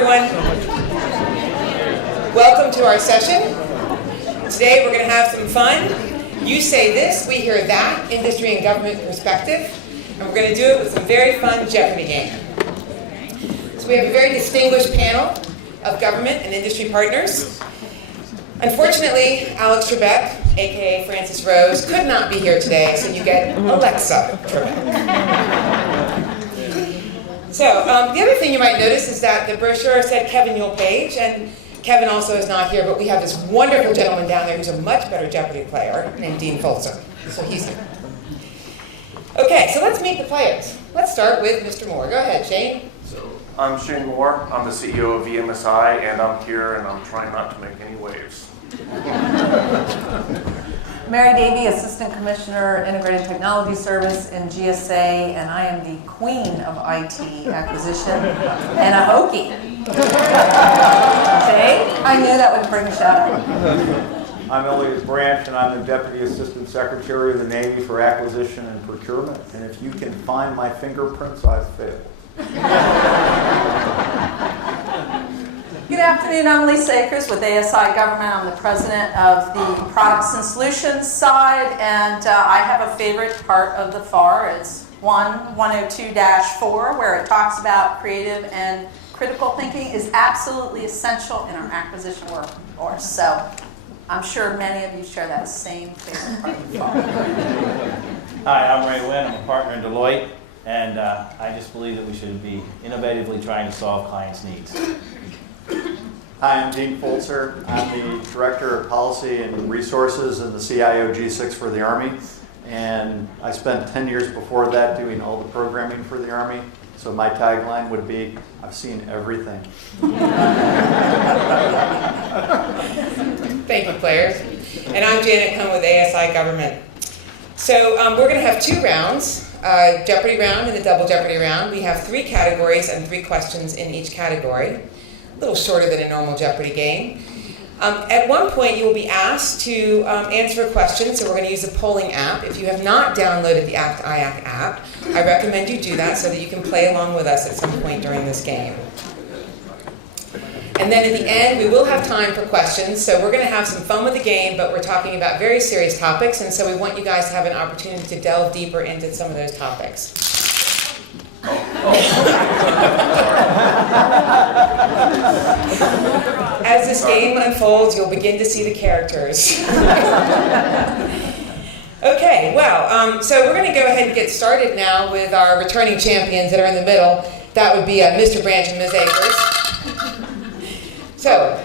everyone. Welcome to our session. Today we're going to have some fun. You say this, we hear that, industry and government perspective. And we're going to do it with some very fun Jeopardy game. So we have a very distinguished panel of government and industry partners. Unfortunately, Alex Trebek, aka Francis Rose, could not be here today, so you get Alexa Trebek. So the other thing you might notice is that the brochure said Kevin Yule-Page, and Kevin also is not here, but we have this wonderful gentleman down there who's a much better Jeopardy player named Dean Pflotzer. So he's here. Okay, so let's meet the players. Let's start with Mr. Moore. Go ahead, Shane. I'm Shane Moore. I'm the CEO of VMSI, and I'm here, and I'm trying not to make any waves. Mary Davie, Assistant Commissioner, Integrated Technology Service in GSA, and I am the queen of IT acquisition and a Hokie. See? I knew that would bring a shout out. I'm Elliott Branch, and I'm the Deputy Assistant Secretary of the Navy for Acquisition and Procurement. And if you can find my fingerprints, I've failed. Good afternoon, I'm Lisa Akers with ASI Government. I'm the president of the Products and Solutions side, and I have a favorite part of the FAR. It's 102-4, where it talks about creative and critical thinking is absolutely essential in our acquisition workforce. So I'm sure many of you share that same favorite part of the FAR. Hi, I'm Winn. I'm a partner in Deloitte, and I just believe that we should be innovatively trying to solve clients' needs. Hi, I'm Dean Pflotzer. I'm the Director of Policy and Resources in the CIO G6 for the Army. And I spent 10 years before that doing all the programming for the Army. So my tagline would be, I've seen everything. Thank you, players. And I'm Janet Cohn with ASI Government. So we're going to have two rounds, Jeopardy round and a double Jeopardy round. We have 3 categories and 3 questions in each category. A little shorter than a normal Jeopardy game. At one point, you will be asked to answer a question, so we're going to use a polling app. If you have not downloaded the Act IAC app, I recommend you do that so that you can play along with us at some point during this game. And then at the end, we will have time for questions, so we're going to have some fun with the game, but we're talking about very serious topics, and so we want you guys to have an opportunity to delve deeper into some of those topics. As this game unfolds, you'll begin to see the characters. Okay, well, so we're going to go ahead and get started now with our returning champions that are in the middle. That would be Mr. Branch and Ms. Akers. So,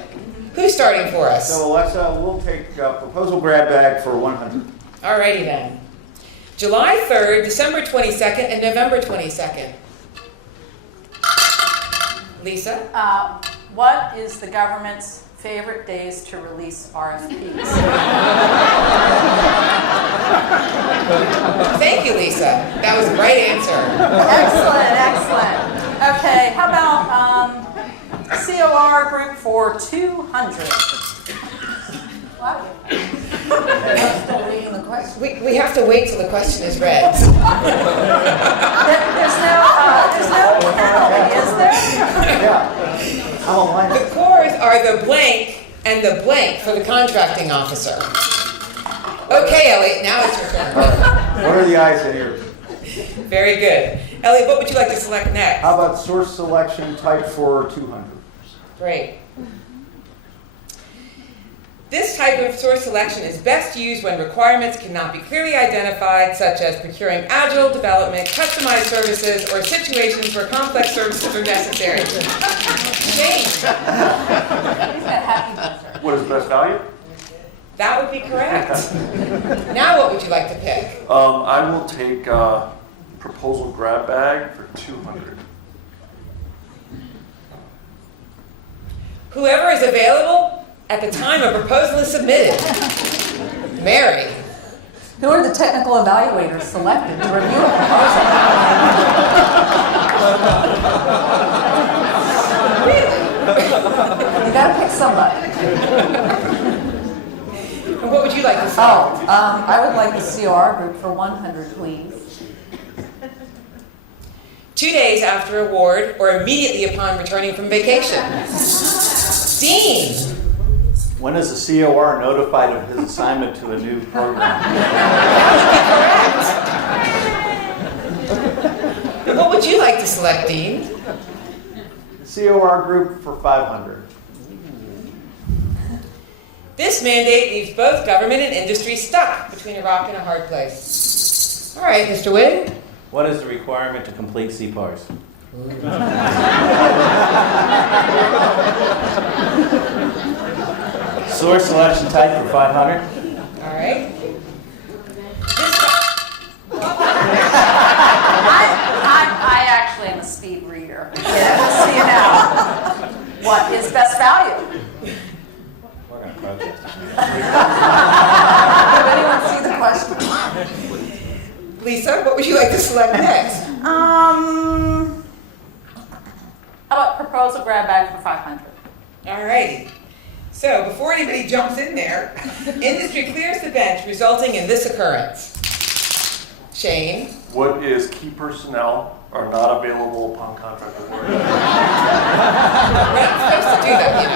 who's starting for us? So Alexa, we'll take proposal grab bag for 100. Alrighty then. July 3rd, December 22nd, and November 22nd. Lisa? What is the government's favorite days to release RFPs? Thank you, Lisa. That was the right answer. Excellent. Okay, how about COR group for 200? What? We have to wait till the question is read. There's no penalty, is there? Yeah. The cores are the blank and the blank for the contracting officer. Okay, Elliott, now it's your turn. What are the eyes and ears? Very good. Elliott, what would you like to select next? How about source selection type for 200? Great. This type of source selection is best used when requirements cannot be clearly identified, such as procuring agile development, customized services, or situations where complex services are necessary. Shane. What is best value? That would be correct. Now what would you like to pick? I will take proposal grab bag for 200. Whoever is available at the time a proposal is submitted. Mary. Who are the technical evaluators selected to review a proposal? Really? You gotta pick somebody. And what would you like to say? I would like the CR group for 100, please. 2 days after award or immediately upon returning from vacation? Dean. When is the COR notified of his assignment to a new program? Correct. What would you like to select, Dean? COR group for 500. This mandate leaves both government and industry stuck between a rock and a hard place. All right, Mr. Winn. What is the requirement to complete CPARs? Source selection type for 500. All right. I actually am a speed reader. So you know, what is best value? We're going to protest. Did anyone see the question? Lisa, what would you like to select next? How about proposal grab bag for 500? All righty. So before anybody jumps in there, industry clears the bench, resulting in this occurrence. Shane. What is key personnel are not available upon contract award? We're not supposed to do that, you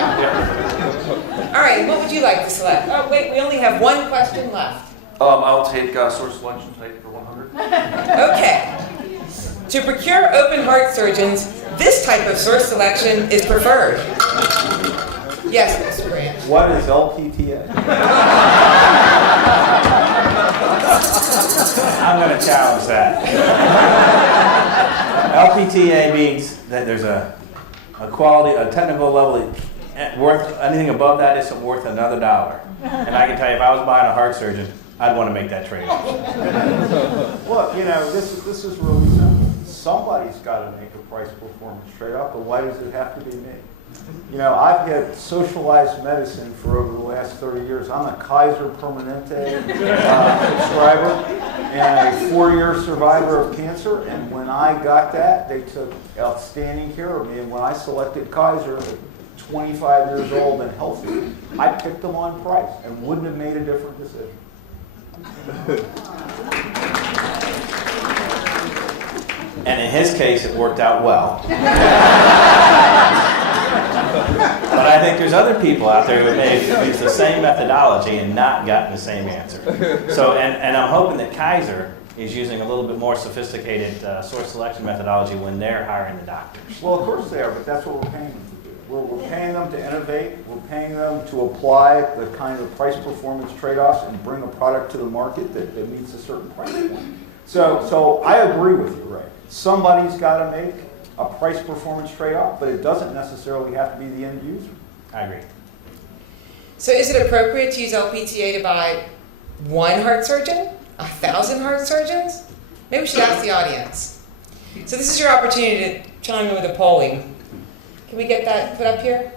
know. All right, what would you like to select? Oh, wait, we only have one question left. I'll take source selection type for 100. Okay. To procure open heart surgeons, this type of source selection is preferred. Yes, Mr. Grant. What is LPTA? I'm going to challenge that. LPTA means that there's a quality, a technical level worth anything above that isn't worth another dollar. And I can tell you, if I was buying a heart surgeon, I'd want to make that trade-off. Look, you know, this is really simple. Somebody's got to make a price-performance trade-off, but why does it have to be me? You know, I've had socialized medicine for over the last 30 years. I'm a Kaiser Permanente subscriber and a 4-year survivor of cancer. And when I got that, they took outstanding care of me. And when I selected Kaiser at 25 years old and healthy, I picked them on price and wouldn't have made a different decision. And in his case, it worked out well. But I think there's other people out there who have used the same methodology and not gotten the same answer. So, and I'm hoping that Kaiser is using a little bit more sophisticated source selection methodology when they're hiring the doctors. Well, of course they are, but that's what we're paying them to do. We're paying them to innovate. We're paying them to apply the kind of price-performance trade-offs and bring a product to the market that meets a certain price point. So I agree with you, Ray. Somebody's got to make a price-performance trade-off, but it doesn't necessarily have to be the end user. I agree. So is it appropriate to use LPTA to buy one heart surgeon? 1,000 heart surgeons? Maybe we should ask the audience. So this is your opportunity to chime in with the polling. Can we get that put up here?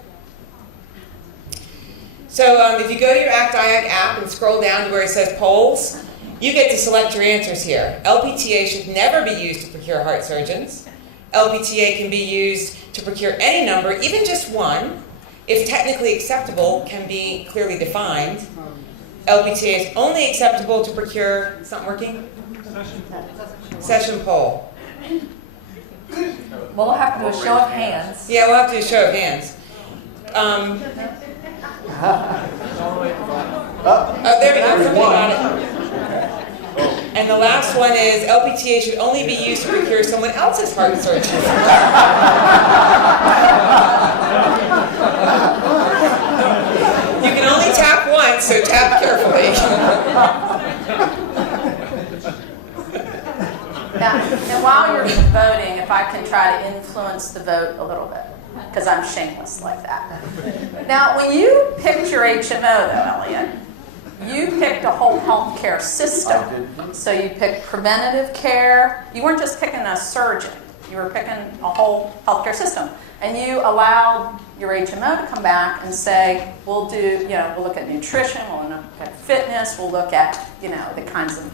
So if you go to your ACT-IAC app and scroll down to where it says polls, you get to select your answers here. LPTA should never be used to procure heart surgeons. LPTA can be used to procure any number, even just one, if technically acceptable can be clearly defined. LPTA is only acceptable to procure, it's not working? Session poll. Well, we'll have to do a show of hands. Yeah, we'll have to do a show of hands. There we go, somebody got it. And the last one is LPTA should only be used to procure someone else's heart surgery. You can only tap once, so tap carefully. Now, and while you're voting, if I can try to influence the vote a little bit, because I'm shameless like that. Now, when you picked your HMO, though, Elliott, you picked a whole healthcare system. I did. So you picked preventative care. You weren't just picking a surgeon. You were picking a whole healthcare system. And you allowed your HMO to come back and say, we'll look at nutrition, we'll look at fitness, we'll look at, the kinds of,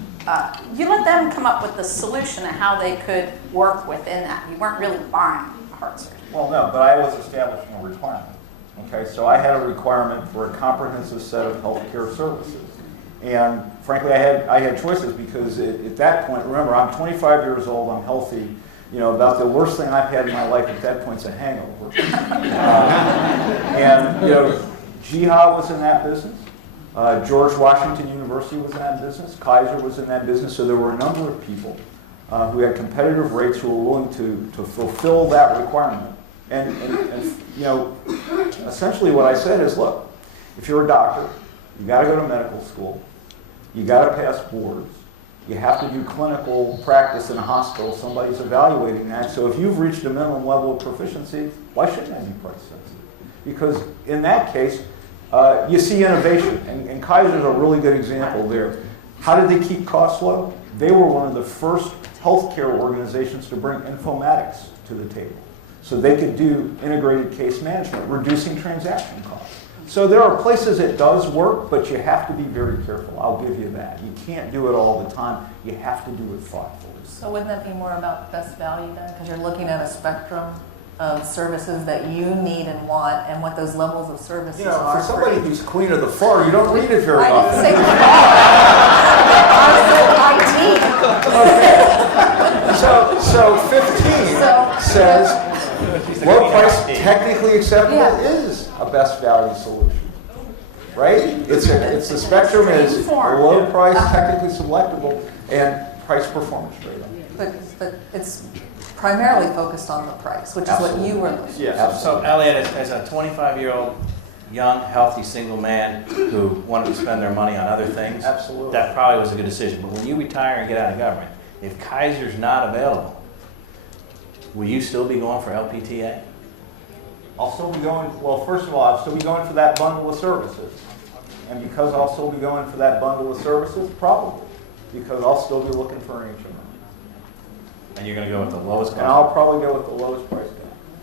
you let them come up with the solution of how they could work within that. You weren't really buying a heart surgeon. Well, no, but I was establishing a requirement. Okay, so I had a requirement for a comprehensive set of healthcare services. And frankly, I had choices because at that point, remember, I'm 25 years old, I'm healthy, about the worst thing I've had in my life at that point's a hangover. And Jiha was in that business. George Washington University was in that business. Kaiser was in that business. So there were a number of people who had competitive rates who were willing to fulfill that requirement. And essentially what I said is, look, if you're a doctor, you got to go to medical school, you got to pass boards, you have to do clinical practice in a hospital, somebody's evaluating that. So if you've reached a minimum level of proficiency, why shouldn't I be price sensitive? Because in that case, you see innovation, and Kaiser's a really good example there. How did they keep costs low? They were one of the first healthcare organizations to bring informatics to the table. So they could do integrated case management, reducing transaction costs. So there are places it does work, but you have to be very careful. I'll give you that. You can't do it all the time. You have to do it thoughtfully. So wouldn't that be more about best value then? Because you're looking at a spectrum of services that you need and want, and what those levels of services are. For somebody who's queen of the floor, you don't read it very I often. didn't say I So 15 says low price technically acceptable is a best value solution, right? It's the spectrum is low price, technically selectable, and price performance trade-off. But it's primarily focused on the price, which is what you were looking for. Yeah, So Elliott, as a 25-year-old young, healthy, single man who wanted to spend their money on other things, absolutely. that probably was a good decision. But when you retire and get out of government, if Kaiser's not available, will you still be going for LPTA? I'll still be going, well, first of all, I'll still be going for that bundle of services. And because I'll still be going for that bundle of services, probably. Because I'll still be looking for an HMO. And you're going to go with the lowest cost? And I'll probably go with the lowest price tag.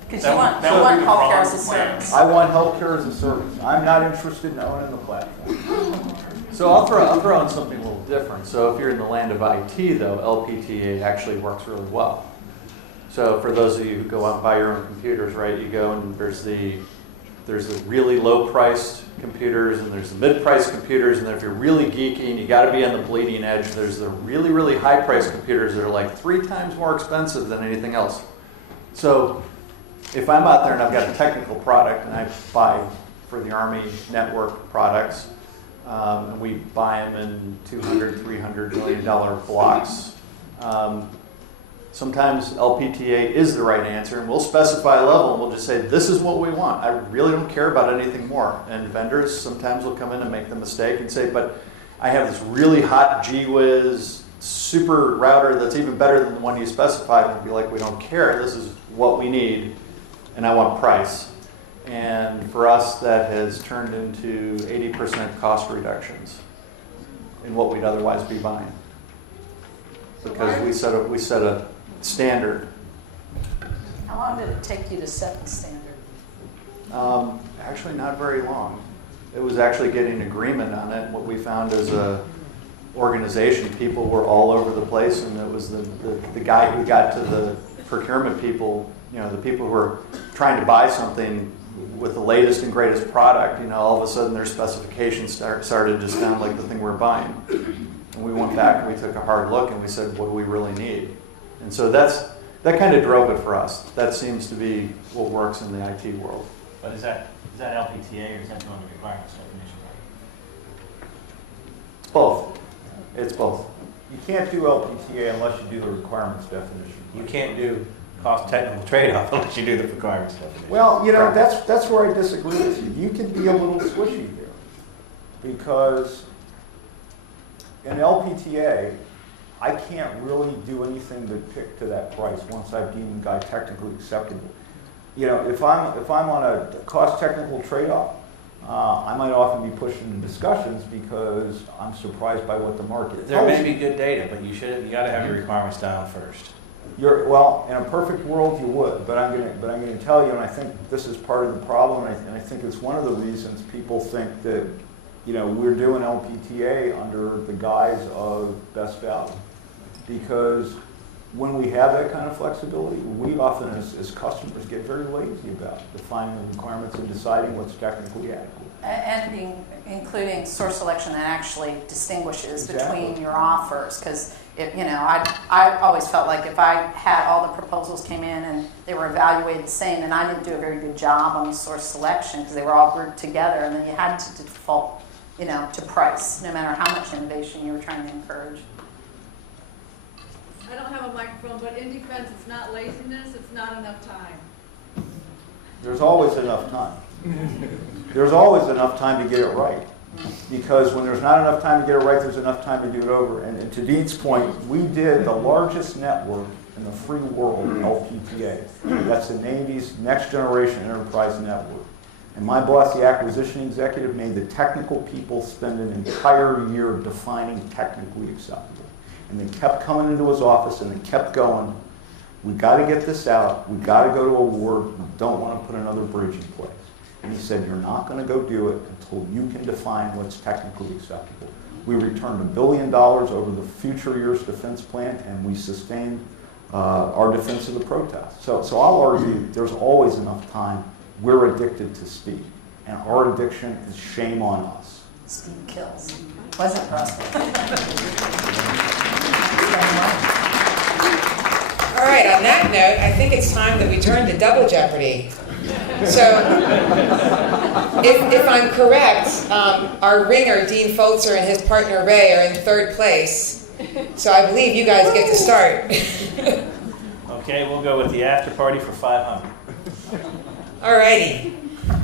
Because you want healthcare as a service. I want healthcare as a service. I'm not interested in owning the platform. So I'll throw in something a little different. So if you're in the land of IT, though, LPTA actually works really well. So for those of you who go out and buy your own computers, right, you go and there's the really low-priced computers and there's the mid-priced computers, and then if you're really geeky and you got to be on the bleeding edge, there's the really, really high-priced computers that are like 3 times more expensive than anything else. So if I'm out there and I've got a technical product and I buy for the Army network products, and we buy them in $200, $300 million blocks, sometimes LPTA is the right answer, and we'll specify a level, and we'll just say, this is what we want. I really don't care about anything more. And vendors sometimes will come in and make the mistake and say, but I have this really hot gee-whiz super router that's even better than the one you specified. And we'll be like, we don't care. This is what we need, and I want price. And for us, that has turned into 80% cost reductions in what we'd otherwise be buying. Because we set a standard. How long did it take you to set the standard? Actually, not very long. It was actually getting agreement on it. What we found as a organization, people were all over the place, and it was the guy who got to the procurement people, the people who were trying to buy something with the latest and greatest product, all of a sudden their specifications started to sound like the thing we're buying. And we went back and we took a hard look and we said, what do we really need? And so that kind of drove it for us. That seems to be what works in the IT world. But is that LPTA or is that doing the requirements definition? It's both. It's both. You can't do LPTA unless you do the requirements definition. You can't do cost technical trade-off unless you do the requirements definition. Well, that's where I disagree with you. You can be a little squishy there. Because in LPTA, I can't really do anything but pick to that price once I've deemed the guy technically acceptable. If I'm on a cost technical trade-off, I might often be pushed into discussions because I'm surprised by what the market There may be good data, but you got to have your requirements down first. Well, in a perfect world, you would, but I'm going to tell you, and I think this is part of the problem, and I think it's one of the reasons people think that we're doing LPTA under the guise of best value, because when we have that kind of flexibility, we often, as customers, get very lazy about defining the requirements and deciding what's technically adequate. And including source selection that actually distinguishes Exactly. between your offers, because I always felt like if I had all the proposals came in and they were evaluated the same, then I didn't do a very good job on the source selection because they were all grouped together, and then you had to default, to price, no matter how much innovation you were trying to encourage. I don't have a microphone, but in defense, it's not laziness, it's not enough time. There's always enough time. There's always enough time to get it right. Because when there's not enough time to get it right, there's enough time to do it over. And to Dean's point, we did the largest network in the free world, LPTA. That's the Navy's Next Generation Enterprise Network. And my boss, the acquisition executive, made the technical people spend an entire year defining technically acceptable. And they kept coming into his office and they kept going, we got to get this out, we got to go to award, we don't want to put another bridge in place. And he said, you're not going to go do it until you can define what's technically acceptable. We returned $1 billion over the future year's defense plan, and we sustained our defense of the protest. So I'll argue there's always enough time. We're addicted to speed, and our addiction is shame on us. Speed kills. Wasn't for us. All right, on that note, I think it's time that we turn to Double Jeopardy. So, if I'm correct, our ringer, Dean Pflotzer, and his partner Ray are in third place. So I believe you guys get to start. Okay, we'll go with the after party for 500. All righty.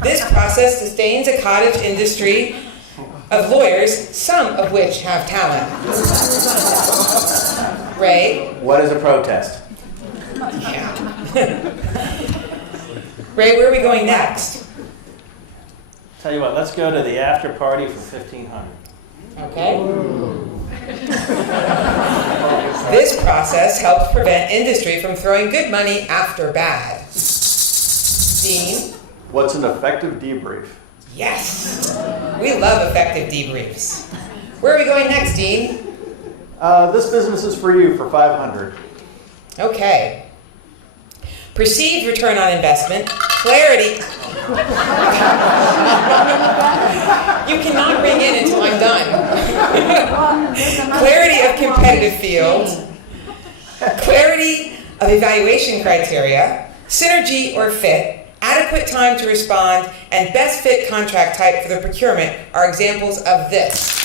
This process sustains a cottage industry of lawyers, some of which have talent. Ray? What is a protest? Yeah. Ray, where are we going next? Tell you what, let's go to the after party for 1,500. Okay. This process helps prevent industry from throwing good money after bad. Dean? What's an effective debrief? Yes. We love effective debriefs. Where are we going next, Dean? This business is for you for 500. Okay. Perceived return on investment, clarity. You cannot ring in until I'm done. Clarity of competitive field, clarity of evaluation criteria, synergy or fit, adequate time to respond, and best fit contract type for the procurement are examples of this.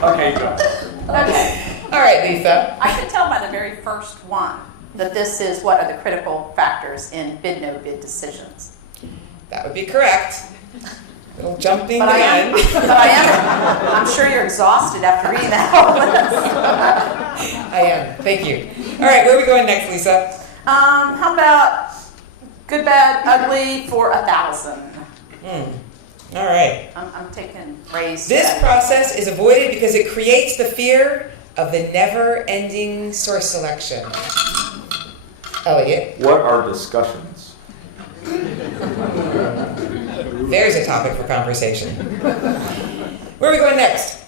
Okay, go. Okay. All right, Lisa. I could tell by the very first one that this is what are the critical factors in bid no bid decisions. That would be correct. Little jumping But gun. I'm sure you're exhausted after reading that whole list. I am. Thank you. All right, where are we going next, Lisa? How about good, bad, ugly for 1,000? All right. I'm taking Ray's. This process is avoided because it creates the fear of the never-ending source selection. Elliott. What are discussions? There's a topic for conversation. Where are we going next?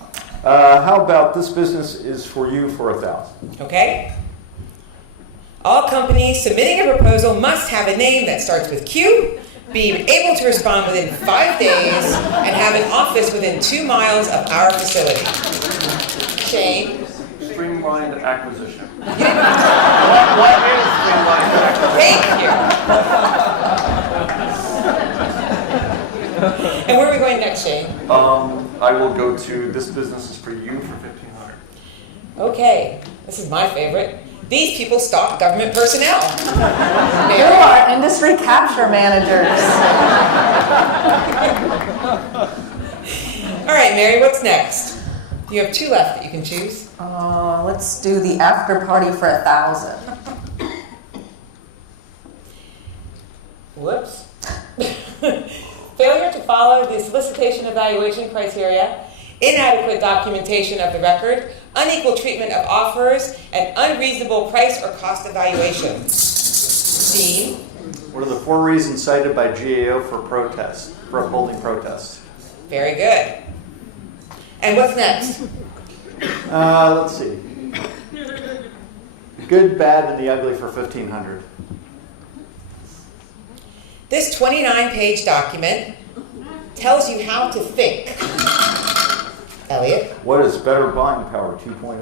How about this business is for you for 1,000? Okay. All companies submitting a proposal must have a name that starts with Q, be able to respond within 5 days, and have an office within 2 miles of our facility. Shane? Streamlined acquisition. What is streamlined acquisition? Thank you. And where are we going next, Shane? I will go to this business is for you for 1,500. Okay, this is my favorite. These people stalk government personnel. You Mary? are industry capture managers. All right, Mary, what's next? You have 2 left that you can choose. Let's do the after party for 1,000. Whoops. Failure to follow the solicitation evaluation criteria, inadequate documentation of the record, unequal treatment of offers, and unreasonable price or cost evaluation. Dean? What are the 4 reasons cited by GAO for protest, for upholding protests? Very good. And what's next? Let's see. Good, bad, and the ugly for 1,500. This 29-page document tells you how to think. Elliott? What is better buying power 2.0?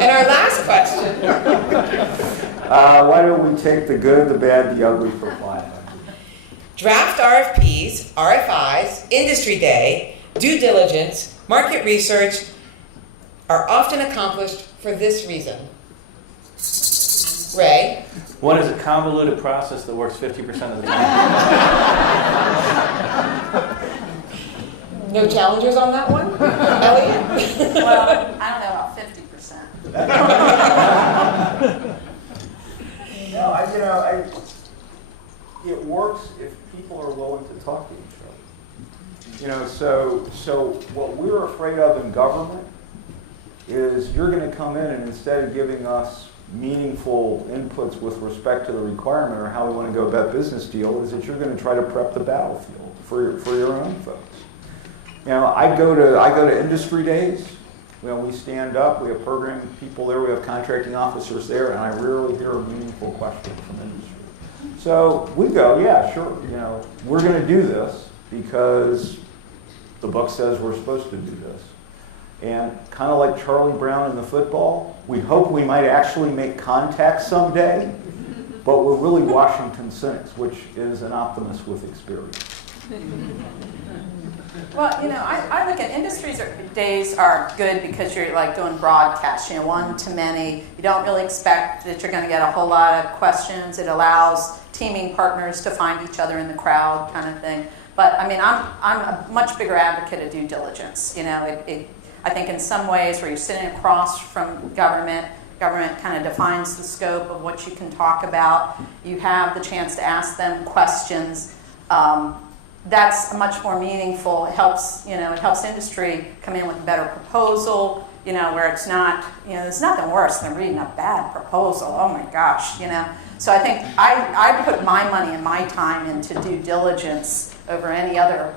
And our last question. Why don't we take the good, the bad, the ugly for 500? Draft RFPs, RFIs, industry day, due diligence, market research are often accomplished for this reason. Ray? One is a convoluted process that works 50% of the time. No challengers on that one? Elliott? Well, I don't know about 50%. No, it works if people are willing to talk to each other. So what we're afraid of in government is you're going to come in and instead of giving us meaningful inputs with respect to the requirement or how we want to go about business deal, is that you're going to try to prep the battlefield for your own folks. I go to industry days. We stand up, we have programming people there, we have contracting officers there, and I rarely hear a meaningful question from industry. So we go, yeah, sure, we're going to do this because the book says we're supposed to do this. And kind of like Charlie Brown in the football, we hope we might actually make contact someday, but we're really Washington cynics, which is an optimist with experience. Well, I look at industries days are good because you're like doing broadcasts, one to many. You don't really expect that you're going to get a whole lot of questions. It allows teaming partners to find each other in the crowd kind of thing. But I'm a much bigger advocate of due diligence. I think in some ways where you're sitting across from government kind of defines the scope of what you can talk about. You have the chance to ask them questions. That's much more meaningful. It helps industry come in with a better proposal, where it's not, there's nothing worse than reading a bad proposal. Oh my gosh, So I think I put my money and my time into due diligence over any other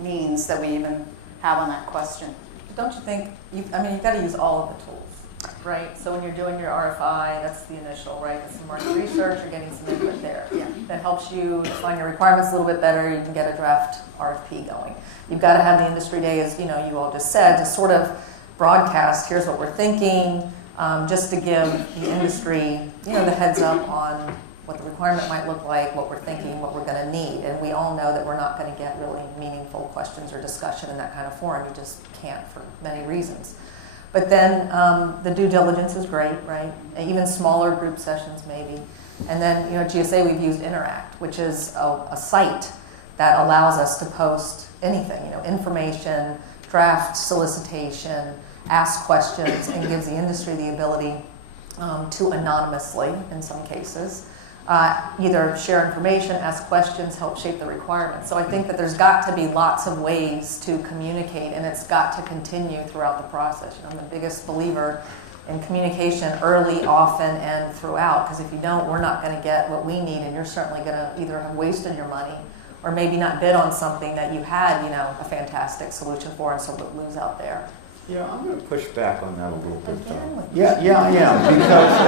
means that we even have on that question. Don't you think, you've got to use all of the tools, right? So when you're doing your RFI, that's the initial, right? It's some market research, you're getting some input there. Yeah. That helps you define your requirements a little bit better, you can get a draft RFP going. You've got to have the industry day, as you all just said, to sort of broadcast, here's what we're thinking, just to give the industry, the heads up on what the requirement might look like, what we're thinking, what we're going to need. And we all know that we're not going to get really meaningful questions or discussion in that kind of forum. You just can't for many reasons. But then the due diligence is great, right? Even smaller group sessions maybe. And then, at GSA we've used Interact, which is a site that allows us to post anything, information, draft solicitation, ask questions, and gives the industry the ability to anonymously, in some cases, either share information, ask questions, help shape the requirements. So I think that there's got to be lots of ways to communicate, and it's got to continue throughout the process. I'm the biggest believer in communication early, often, and throughout, because if you don't, we're not going to get what we need, and you're certainly going to either have wasted your money or maybe not bid on something that you had, a fantastic solution for, and so lose out there. I'm going to push back on that a little bit. Again, Yeah, I am, because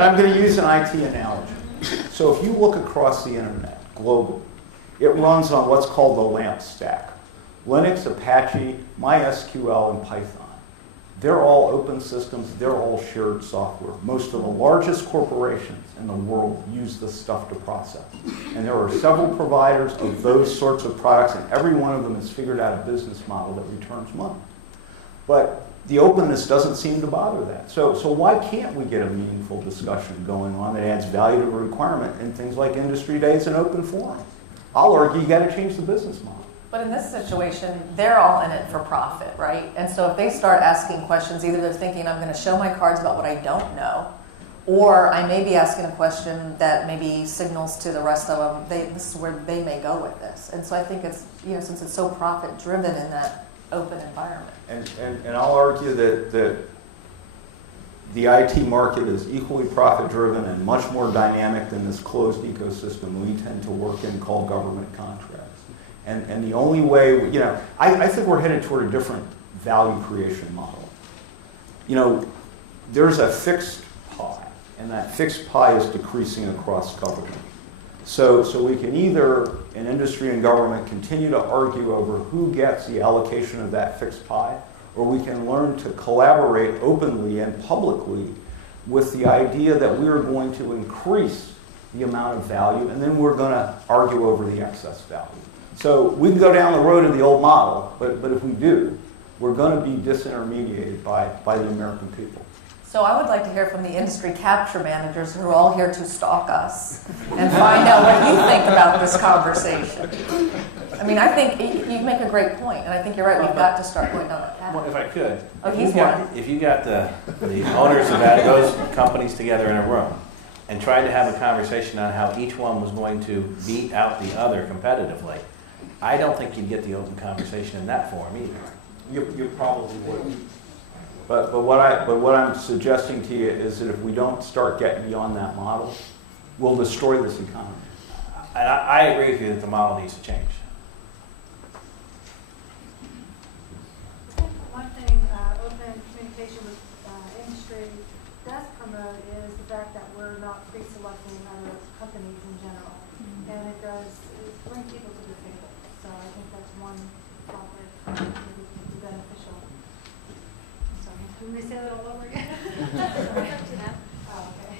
I'm going to use an IT analogy. So if you look across the internet globally, it runs on what's called the LAMP stack: Linux, Apache, MySQL, and Python. They're all open systems. They're all shared software. Most of the largest corporations in the world use this stuff to process. And there are several providers of those sorts of products, and every one of them has figured out a business model that returns money. But the openness doesn't seem to bother that. So why can't we get a meaningful discussion going on that adds value to the requirement in things like industry days and open forums? I'll argue you got to change the business model. But in this situation, they're all in it for profit, right? And so if they start asking questions, either they're thinking, I'm going to show my cards about what I don't know, or I may be asking a question that maybe signals to the rest of them, this is where they may go with this. And so I think it's, since it's so profit-driven in that open environment. And I'll argue that the IT market is equally profit-driven and much more dynamic than this closed ecosystem we tend to work in called government contracts. And the only way, I think we're headed toward a different value creation model. There's a fixed pie, and that fixed pie is decreasing across government. So we can either, in industry and government, continue to argue over who gets the allocation of that fixed pie, or we can learn to collaborate openly and publicly with the idea that we are going to increase the amount of value, and then we're going to argue over the excess value. So we can go down the road of the old model, but if we do, we're going to be disintermediated by the American people. So I would like to hear from the industry capture managers who are all here to stalk us and find out what you think about this conversation. I mean, I think you make a great point, and I think you're right. We've got to start going down that path. Well, if I could, Oh, he's one. if you got the owners of those companies together in a room and tried to have a conversation on how each one was going to beat out the other competitively, I don't think you'd get the open conversation in that form either. You probably would. But what I'm suggesting to you is that if we don't start getting beyond that model, we'll destroy this economy. And I agree with you that the model needs to change. One thing open communication with industry does promote is the fact that we're not pre-selecting other companies in general. And it does bring people to the table. So I think that's one topic that would be beneficial. So can we say that all over again? Oh, okay.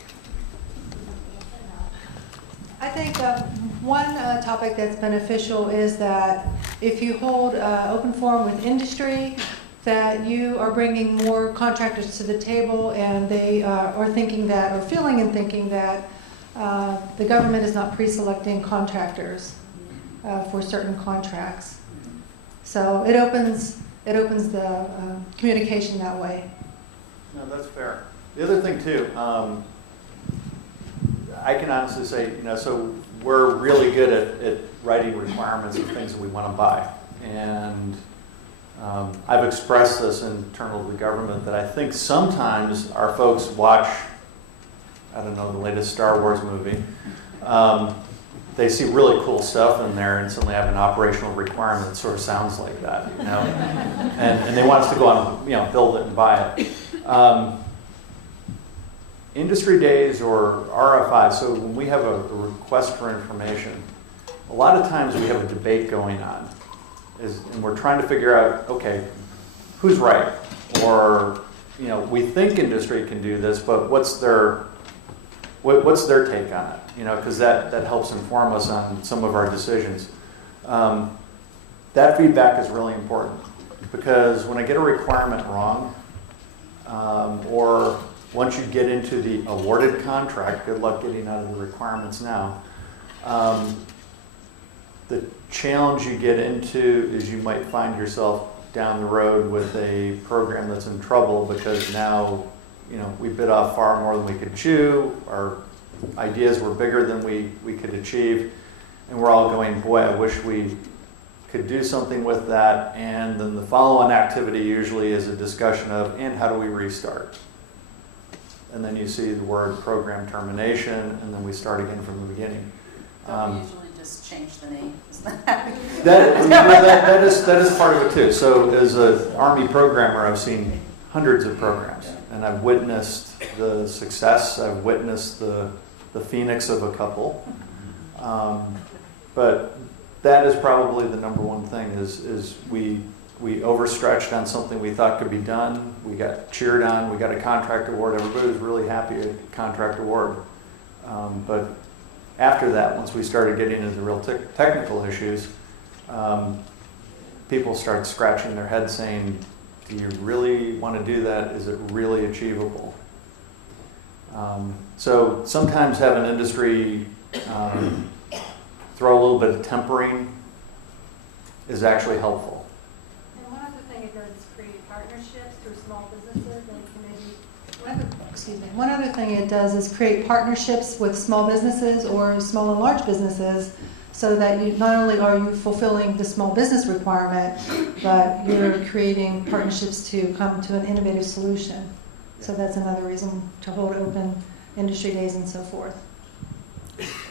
I think one topic that's beneficial is that if you hold open forum with industry, that you are bringing more contractors to the table, and they are thinking that, or feeling and thinking that the government is not pre-selecting contractors for certain contracts. So it opens the communication that way. No, that's fair. The other thing too, I can honestly say, so we're really good at writing requirements of things that we want to buy. And I've expressed this internal to the government that I think sometimes our folks watch, I don't know, the latest Star Wars movie. They see really cool stuff in there and suddenly have an operational requirement that sort of sounds like that, and they want us to go out and build it and buy it. Industry days or RFI, so when we have a request for information, a lot of times we have a debate going on, and we're trying to figure out, okay, who's right? Or, we think industry can do this, but what's their take on it? Because that helps inform us on some of our decisions. That feedback is really important, because when I get a requirement wrong, or once you get into the awarded contract, good luck getting out of the requirements now. The challenge you get into is you might find yourself down the road with a program that's in trouble because now, we bit off far more than we could chew. Our ideas were bigger than we could achieve. And we're all going, boy, I wish we could do something with that. And then the follow-on activity usually is a discussion of, and how do we restart? And then you see the word program termination, and then we start again from the beginning. Don't we usually just change the name? That is part of it too. So as an Army programmer, I've seen hundreds of programs, and I've witnessed the success. I've witnessed the phoenix of a couple. But that is probably the number one thing is we overstretched on something we thought could be done. We got cheered on. We got a contract award. Everybody was really happy at contract award. But after that, once we started getting into real technical issues, people started scratching their heads saying, do you really want to do that? Is it really achievable? So sometimes having industry throw a little bit of tempering is actually helpful. One other thing it does is create partnerships with small businesses or small and large businesses, so that you not only are you fulfilling the small business requirement, but you're creating partnerships to come to an innovative solution. So that's another reason to hold open industry days and so forth.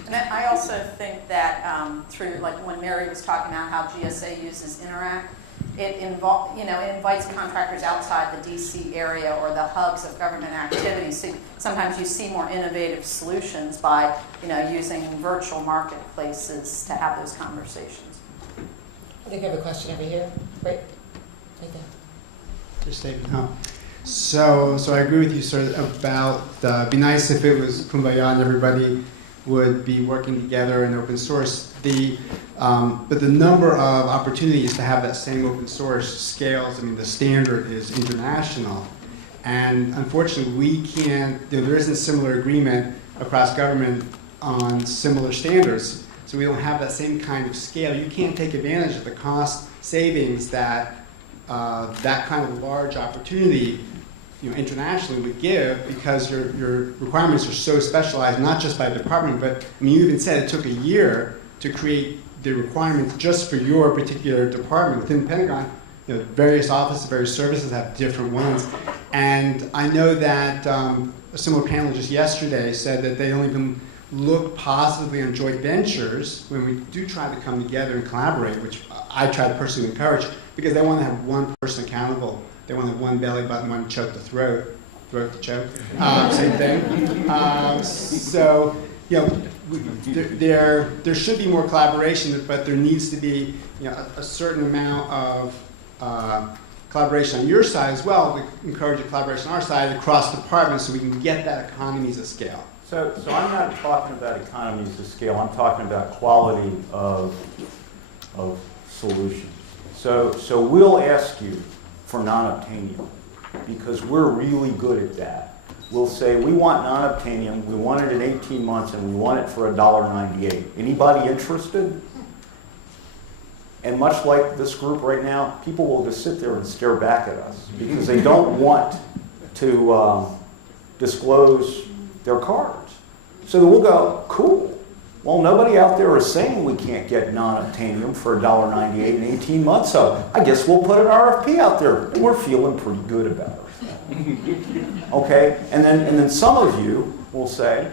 And I also think that through, like when Mary was talking about how GSA uses Interact, it invites contractors outside the DC area or the hubs of government activity. So sometimes you see more innovative solutions by using virtual marketplaces to have those conversations. I think I have a question over here. Right there. Just David. So I agree with you sort of about it'd be nice if it was kumbaya and everybody would be working together in open source. But the number of opportunities to have that same open source scales. I mean, the standard is international, and unfortunately, we can't. There isn't similar agreement across government on similar standards, so we don't have that same kind of scale. You can't take advantage of the cost savings that that kind of large opportunity, internationally would give, because your requirements are so specialized, not just by department, but I mean, you even said it took a year to create the requirements just for your particular department within the Pentagon. Various offices, various services have different ones, and I know that a similar panel just yesterday said that they don't even look positively on joint ventures when we do try to come together and collaborate, which I try to personally encourage, because they want to have one person accountable. They want to have one belly button, one choke to throat to choke. Same thing. So, there should be more collaboration, but there needs to be a certain amount of collaboration on your side as well, to encourage a collaboration on our side across departments, so we can get that economies of scale. So I'm not talking about economies of scale. I'm talking about quality of solutions. So we'll ask you for non-obtainium, because we're really good at that. We'll say, we want non-obtainium, we want it in 18 months, and we want it for $1.98. Anybody interested? And much like this group right now, people will just sit there and stare back at us because they don't want to disclose their cards. So we'll go, cool. Well, nobody out there is saying we can't get non-obtainium for $1.98 in 18 months, so I guess we'll put an RFP out there. And we're feeling pretty good about it. Okay? And then some of you will say,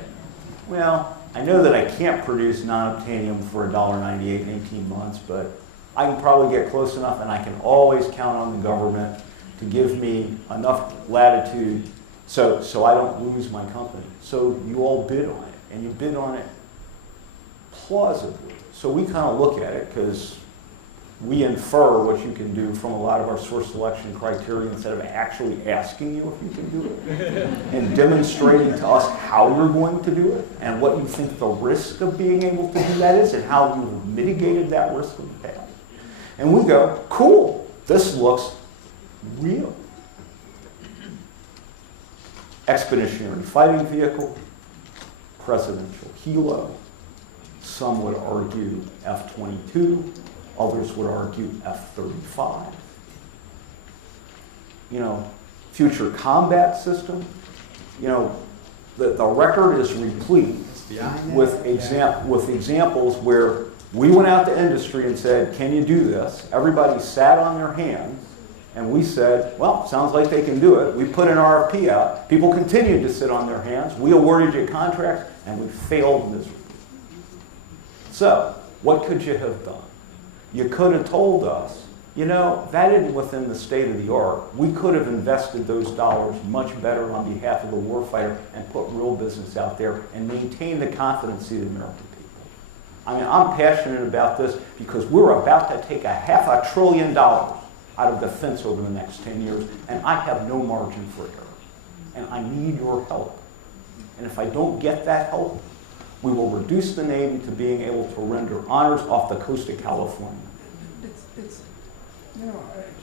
well, I know that I can't produce non-obtainium for $1.98 in 18 months, but I can probably get close enough, and I can always count on the government to give me enough latitude so I don't lose my company. So you all bid on it, and you bid on it plausibly. So we kind of look at it because we infer what you can do from a lot of our source selection criteria instead of actually asking you if you can do it and demonstrating to us how you're going to do it and what you think the risk of being able to do that is and how you've mitigated that risk in the past. And we go, cool, this looks real. Expeditionary fighting vehicle, presidential helo. Some would argue F-22, others would argue F-35. Future combat system. The record is replete with examples where we went out to industry and said, can you do this? Everybody sat on their hands, and we said, well, sounds like they can do it. We put an RFP out. People continued to sit on their hands. We awarded you contracts, and we failed miserably. So, what could you have done? You could have told us, that isn't within the state of the art. We could have invested those dollars much better on behalf of the warfighter and put real business out there and maintain the confidence of the American people. I mean, I'm passionate about this because we're about to take $500 billion out of defense over the next 10 years, and I have no margin for error. And I need your help. And if I don't get that help, we will reduce the Navy to being able to render honors off the coast of California.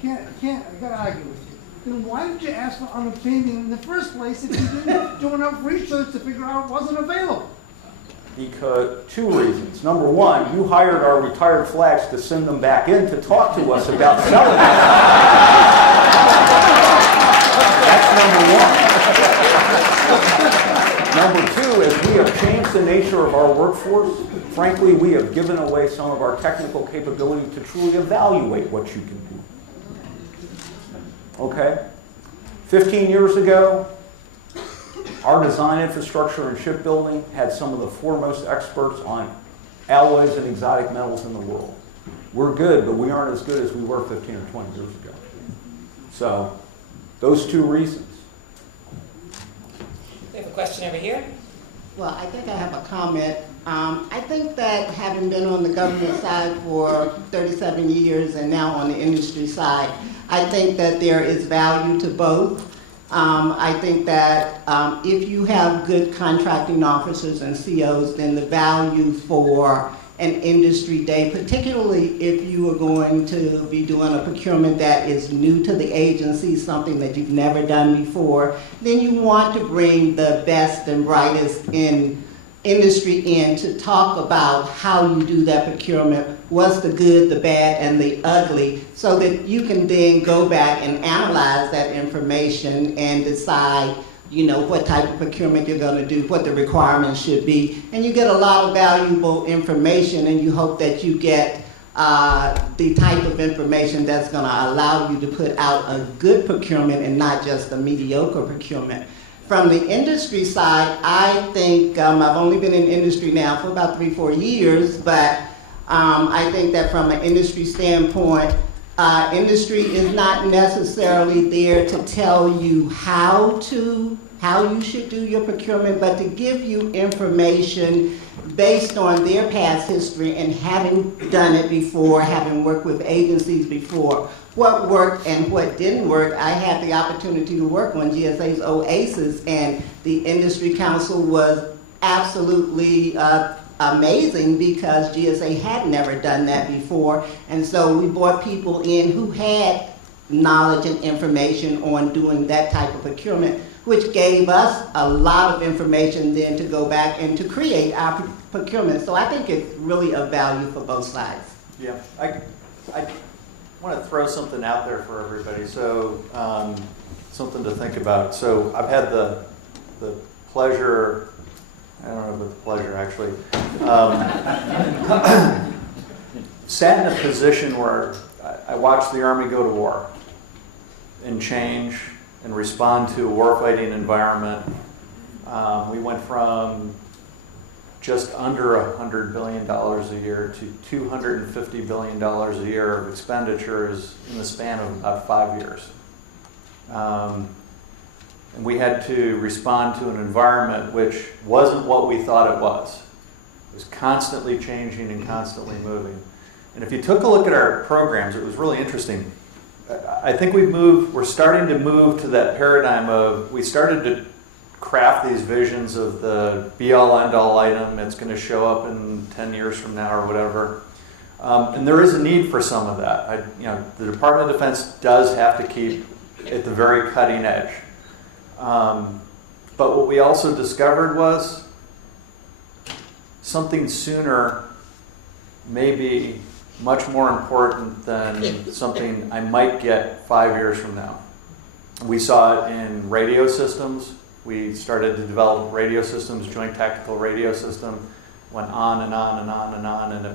I gotta argue with you. Then why did you ask for unobtainium in the first place if you didn't do enough research to figure out it wasn't available? Because two reasons. Number one, you hired our retired flags to send them back in to talk to us about selling it. That's number one. Number two, as we have changed the nature of our workforce, frankly, we have given away some of our technical capability to truly evaluate what you can do. Okay? 15 years ago, our design infrastructure and shipbuilding had some of the foremost experts on alloys and exotic metals in the world. We're good, but we aren't as good as we were 15 or 20 years ago. So, those two reasons. We have a question over here. Well, I think I have a comment. I think that having been on the government side for 37 years and now on the industry side, I think that there is value to both. I think that if you have good contracting officers and COs, then the value for an industry day, particularly if you are going to be doing a procurement that is new to the agency, something that you've never done before, then you want to bring the best and brightest in industry in to talk about how you do that procurement, what's the good, the bad, and the ugly, so that you can then go back and analyze that information and decide, you know, what type of procurement you're going to do, what the requirements should be, and you get a lot of valuable information, and you hope that you get the type of information that's going to allow you to put out a good procurement and not just a mediocre procurement. From the industry side, I think, I've only been in industry now for about 3-4 years, but I think that from an industry standpoint, industry is not necessarily there to tell you how you should do your procurement, but to give you information based on their past history and having done it before, having worked with agencies before, what worked and what didn't work. I had the opportunity to work on GSA's OASIS, and the industry council was absolutely amazing because GSA had never done that before, and so we brought people in who had knowledge and information on doing that type of procurement, which gave us a lot of information then to go back and to create our procurement. So I think it's really of value for both sides. Yeah, I want to throw something out there for everybody. So something to think about. So I've had the pleasure, I don't know about the pleasure actually, sat in a position where I watched the Army go to war and change and respond to a warfighting environment. We went from just under $100 billion a year to $250 billion a year of expenditures in the span of about 5 years. And we had to respond to an environment which wasn't what we thought it was. It was constantly changing and constantly moving. And if you took a look at our programs, it was really interesting. I think we're starting to move to that paradigm of, we started to craft these visions of the be-all, end-all item that's going to show up in 10 years from now or whatever. And there is a need for some of that. The Department of Defense does have to keep at the very cutting edge. But what we also discovered was something sooner may be much more important than something I might get 5 years from now. We saw it in radio systems. We started to develop radio systems, joint tactical radio system, went on and on and on and on, and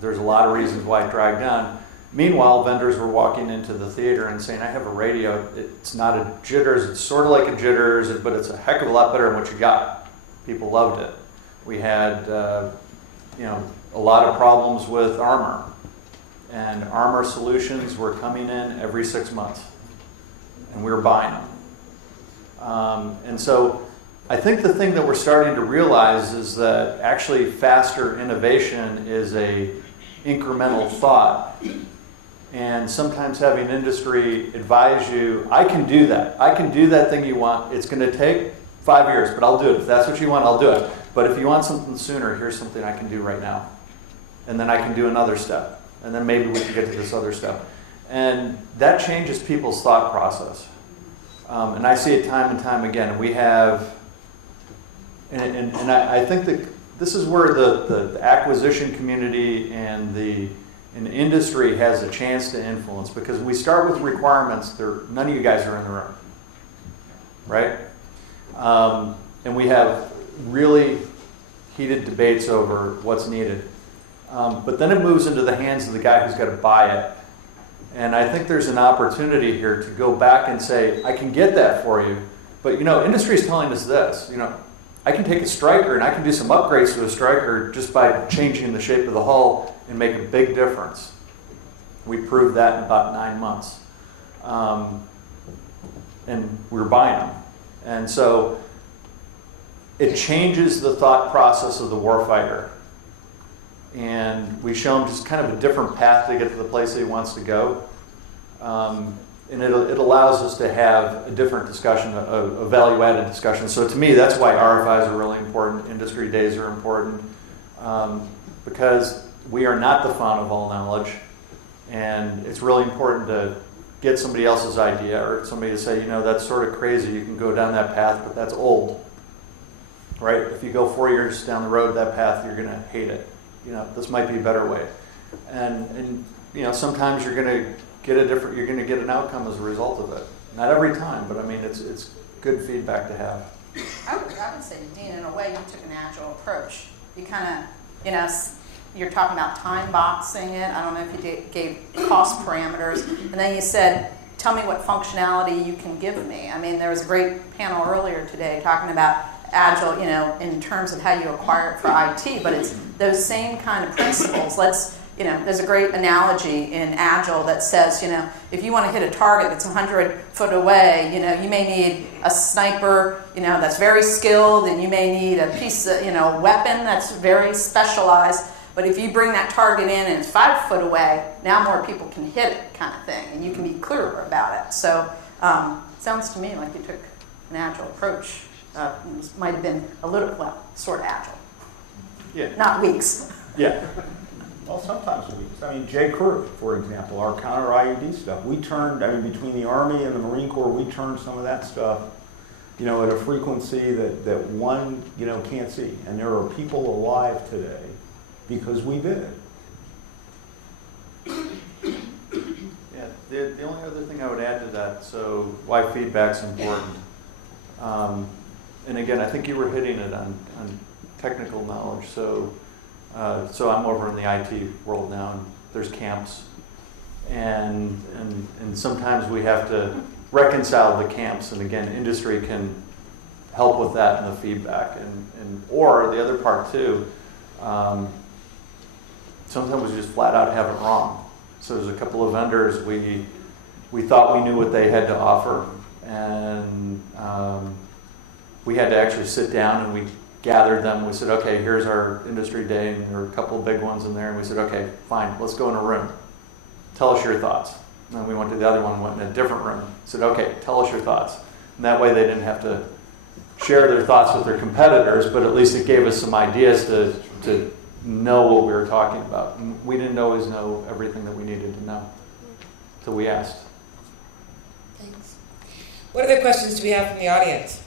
there's a lot of reasons why it dragged on. Meanwhile, vendors were walking into the theater and saying, I have a radio, it's not a jitters, it's sort of like a jitters, but it's a heck of a lot better than what you got. People loved it. We had a lot of problems with armor, and armor solutions were coming in every 6 months, and we were buying them. And so I think the thing that we're starting to realize is that actually faster innovation is a incremental thought. And sometimes having industry advise you, I can do that. I can do that thing you want. It's going to take 5 years, but I'll do it. If that's what you want, I'll do it. But if you want something sooner, here's something I can do right now. And then I can do another step. And then maybe we can get to this other step. And that changes people's thought process. And I see it time and time again. We have, and I think that this is where the acquisition community and the industry has a chance to influence, because when we start with requirements, none of you guys are in the room, right? And we have really heated debates over what's needed. But then it moves into the hands of the guy who's got to buy it. And I think there's an opportunity here to go back and say, I can get that for you, but industry is telling us this. I can take a Stryker and I can do some upgrades to a Stryker just by changing the shape of the hull, and make a big difference. We proved that in about 9 months. And we were buying them. And so it changes the thought process of the warfighter. And we show him just kind of a different path to get to the place that he wants to go. And it allows us to have a different discussion, a value-added discussion. So to me, that's why RFIs are really important, industry days are important, because we are not the font of all knowledge. And it's really important to get somebody else's idea or somebody to say, you know, that's sort of crazy, you can go down that path, but that's old. Right? If you go 4 years down the road, that path, you're going to hate it. You know, this might be a better way. And you know, sometimes you're going to get an outcome as a result of it. Not every time, but I mean, it's good feedback to have. I would say, Dean, in a way, you took an agile approach. You kind of, you know, you're talking about time boxing it. I don't know if you gave cost parameters. And then you said, tell me what functionality you can give me. I mean, there was a great panel earlier today talking about agile, you know, in terms of how you acquire it for IT, but it's those same kind of principles. You know, there's a great analogy in Agile that says, you know, if you want to hit a target that's 100 foot away, you know, you may need a sniper, you know, that's very skilled, and you may need a piece of, you know, weapon that's very specialized. But if you bring that target in and it's 5 foot away, now more people can hit it, kind of thing, and you can be clearer about it. So, sounds to me like you took an Agile approach. Might have been a little, well, sort of Agile. Yeah. Not weeks. Yeah. Well, sometimes weeks. I mean, J-Crew, for example, our counter IED stuff. We turned, I mean, between the Army and the Marine Corps, we turned some of that stuff, you know, at a frequency that one, you know, can't see. And there are people alive today because we did it. Yeah, the only other thing I would add to that, so why feedback's important. And again, I think you were hitting it on technical knowledge. So I'm over in the IT world now, and there's camps, and sometimes we have to reconcile the camps. And again, industry can help with that in the feedback, or the other part too. Sometimes we just flat out have it wrong. So there's a couple of vendors we thought we knew what they had to offer, and we had to actually sit down and we gathered them. We said, okay, here's our industry day, and there were a couple of big ones in there, and we said, okay, fine, let's go in a room. Tell us your thoughts. And then we went to the other one and went in a different room. Said, okay, tell us your thoughts. And that way they didn't have to share their thoughts with their competitors, but at least it gave us some ideas to know what we were talking about. And we didn't always know everything that we needed to know, so we asked. Thanks. What other questions do we have from the audience?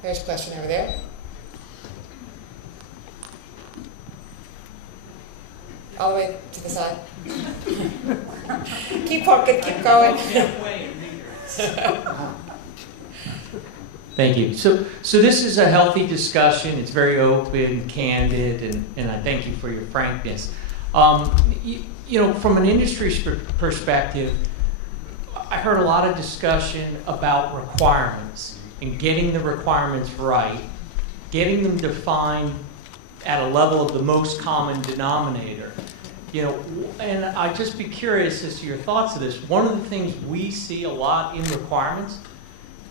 There's a question over there. All the way to the side. Keep walking, keep going. Thank you. So this is a healthy discussion. It's very open, candid, and I thank you for your frankness. You know, from an industry perspective, I heard a lot of discussion about requirements and getting the requirements right, getting them defined at a level of the most common denominator. You know, and I'd just be curious as to your thoughts of this. One of the things we see a lot in requirements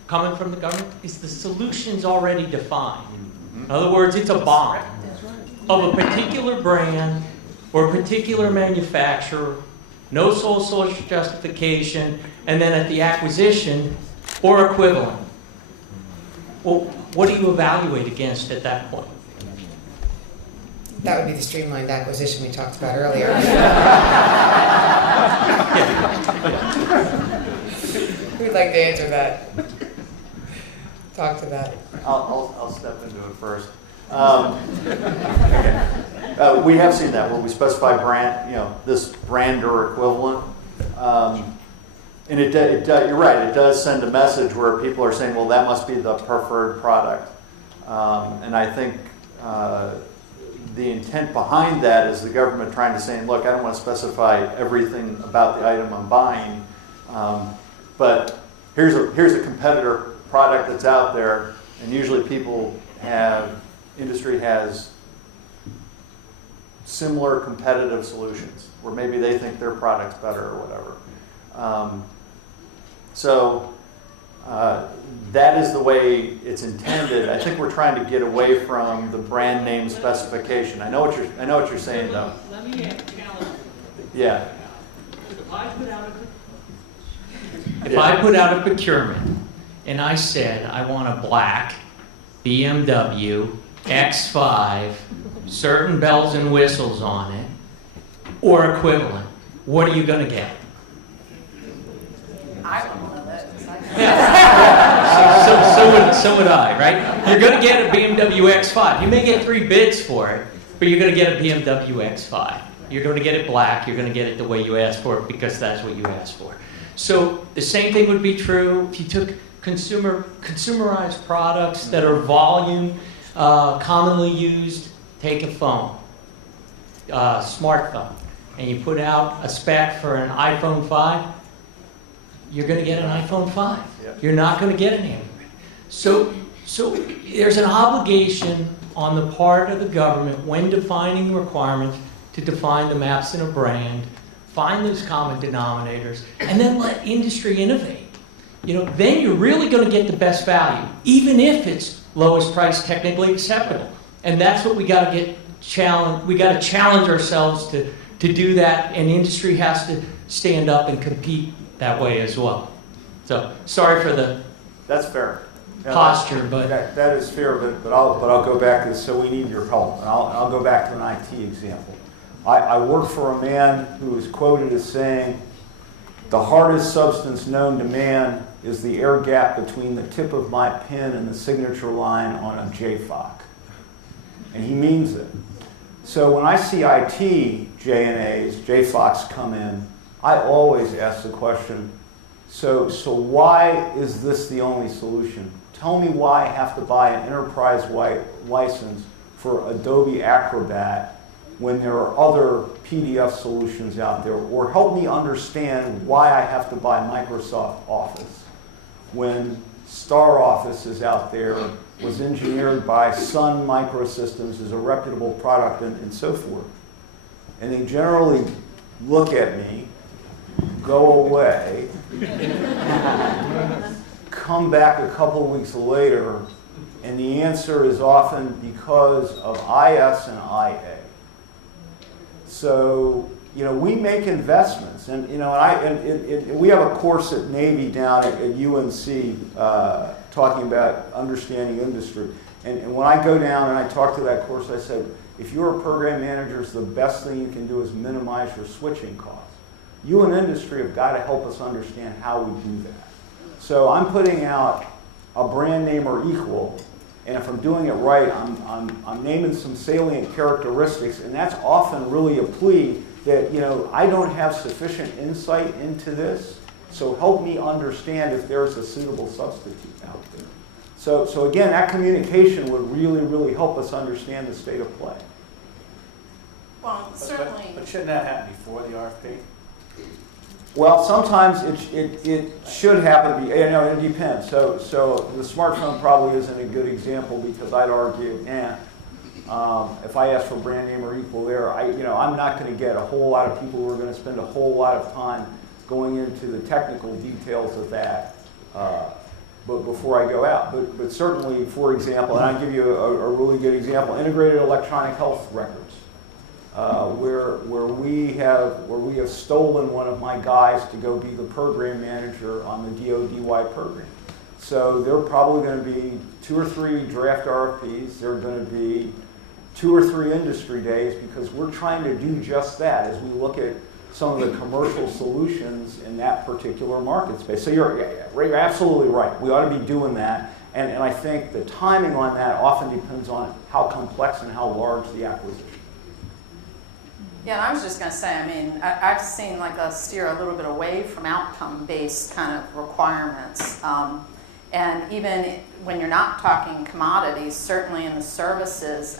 coming from the government is the solution's already defined. In other words, it's a bond of a particular brand or a particular manufacturer, no sole source justification, and then at the acquisition or equivalent. Well, what do you evaluate against at that point? That would be the streamlined acquisition we talked about earlier. Who'd like to answer that? Talk to that. I'll step into it first. We have seen that where we specify brand, you know, this brand or equivalent. And you're right, it does send a message where people are saying, well, that must be the preferred product. And I think the intent behind that is the government trying to say, look, I don't want to specify everything about the item I'm buying, but here's a competitor product that's out there, and usually industry has similar competitive solutions, where maybe they think their product's better or whatever. That is the way it's intended. I think we're trying to get away from the brand name specification. I know what you're saying, though. Let me challenge. Yeah. If I put out a procurement and I said I want a black BMW X5, certain bells and whistles on it, or equivalent, what are you going to get? I want one of those. So would I, right? You're going to get a BMW X5. You may get 3 bids for it, but you're going to get a BMW X5. You're going to get it black. You're going to get it the way you asked for it because that's what you asked for. So the same thing would be true if you took consumerized products that are volume, commonly used. Take a phone, smartphone, and you put out a spec for an iPhone 5. You're going to get an iPhone 5. Yeah. You're not going to get an Android. So there's an obligation on the part of the government when defining requirements to define the maps in a brand, find those common denominators, and then let industry innovate. Then you're really going to get the best value, even if it's lowest price technically acceptable. And that's what we got to get challenged. We got to challenge ourselves to do that, and industry has to stand up and compete that way as well. So sorry for the That's fair. posture, but That is fair, but I'll go back to, so we need your help. And I'll go back to an IT example. I work for a man who is quoted as saying, "The hardest substance known to man is the air gap between the tip of my pen and the signature line on a JFOC." And he means it. So when I see IT J&As, JFOCs come in, I always ask the question, so why is this the only solution? Tell me why I have to buy an enterprise-wide license for Adobe Acrobat when there are other PDF solutions out there, or help me understand why I have to buy Microsoft Office when Star Office is out there, was engineered by Sun Microsystems, is a reputable product, and so forth. And they generally look at me, go away, come back a couple of weeks later, and the answer is often because of IS and IA. So, we make investments, and we have a course at Navy down at UNC talking about understanding industry. And when I go down and I talk to that course, I said, if you're a program manager, the best thing you can do is minimize your switching costs. You in industry have got to help us understand how we do that. So I'm putting out a brand name or equal, and if I'm doing it right, I'm naming some salient characteristics, and that's often really a plea that, I don't have sufficient insight into this, so help me understand if there's a suitable substitute out there. So again, that communication would really, really help us understand the state of play. Well, certainly. But shouldn't that happen before the RFP? Well, sometimes it should happen. It depends. So the smartphone probably isn't a good example because I'd argue, if I ask for brand name or equal there, I'm not going to get a whole lot of people who are going to spend a whole lot of time going into the technical details of that. But before I go out, but certainly, for example, and I'll give you a really good example: integrated electronic health records. Where we have stolen one of my guys to go be the program manager on the DoD-wide program. So there are probably going to be 2 or 3 draft RFPs. There are going to be 2 or 3 industry days because we're trying to do just that as we look at some of the commercial solutions in that particular market space. So you're absolutely right. We ought to be doing that. And I think the timing on that often depends on how complex and how large the acquisition. Yeah, and I was just going to say, I've seen us steer a little bit away from outcome-based kind of requirements. And even when you're not talking commodities, certainly in the services,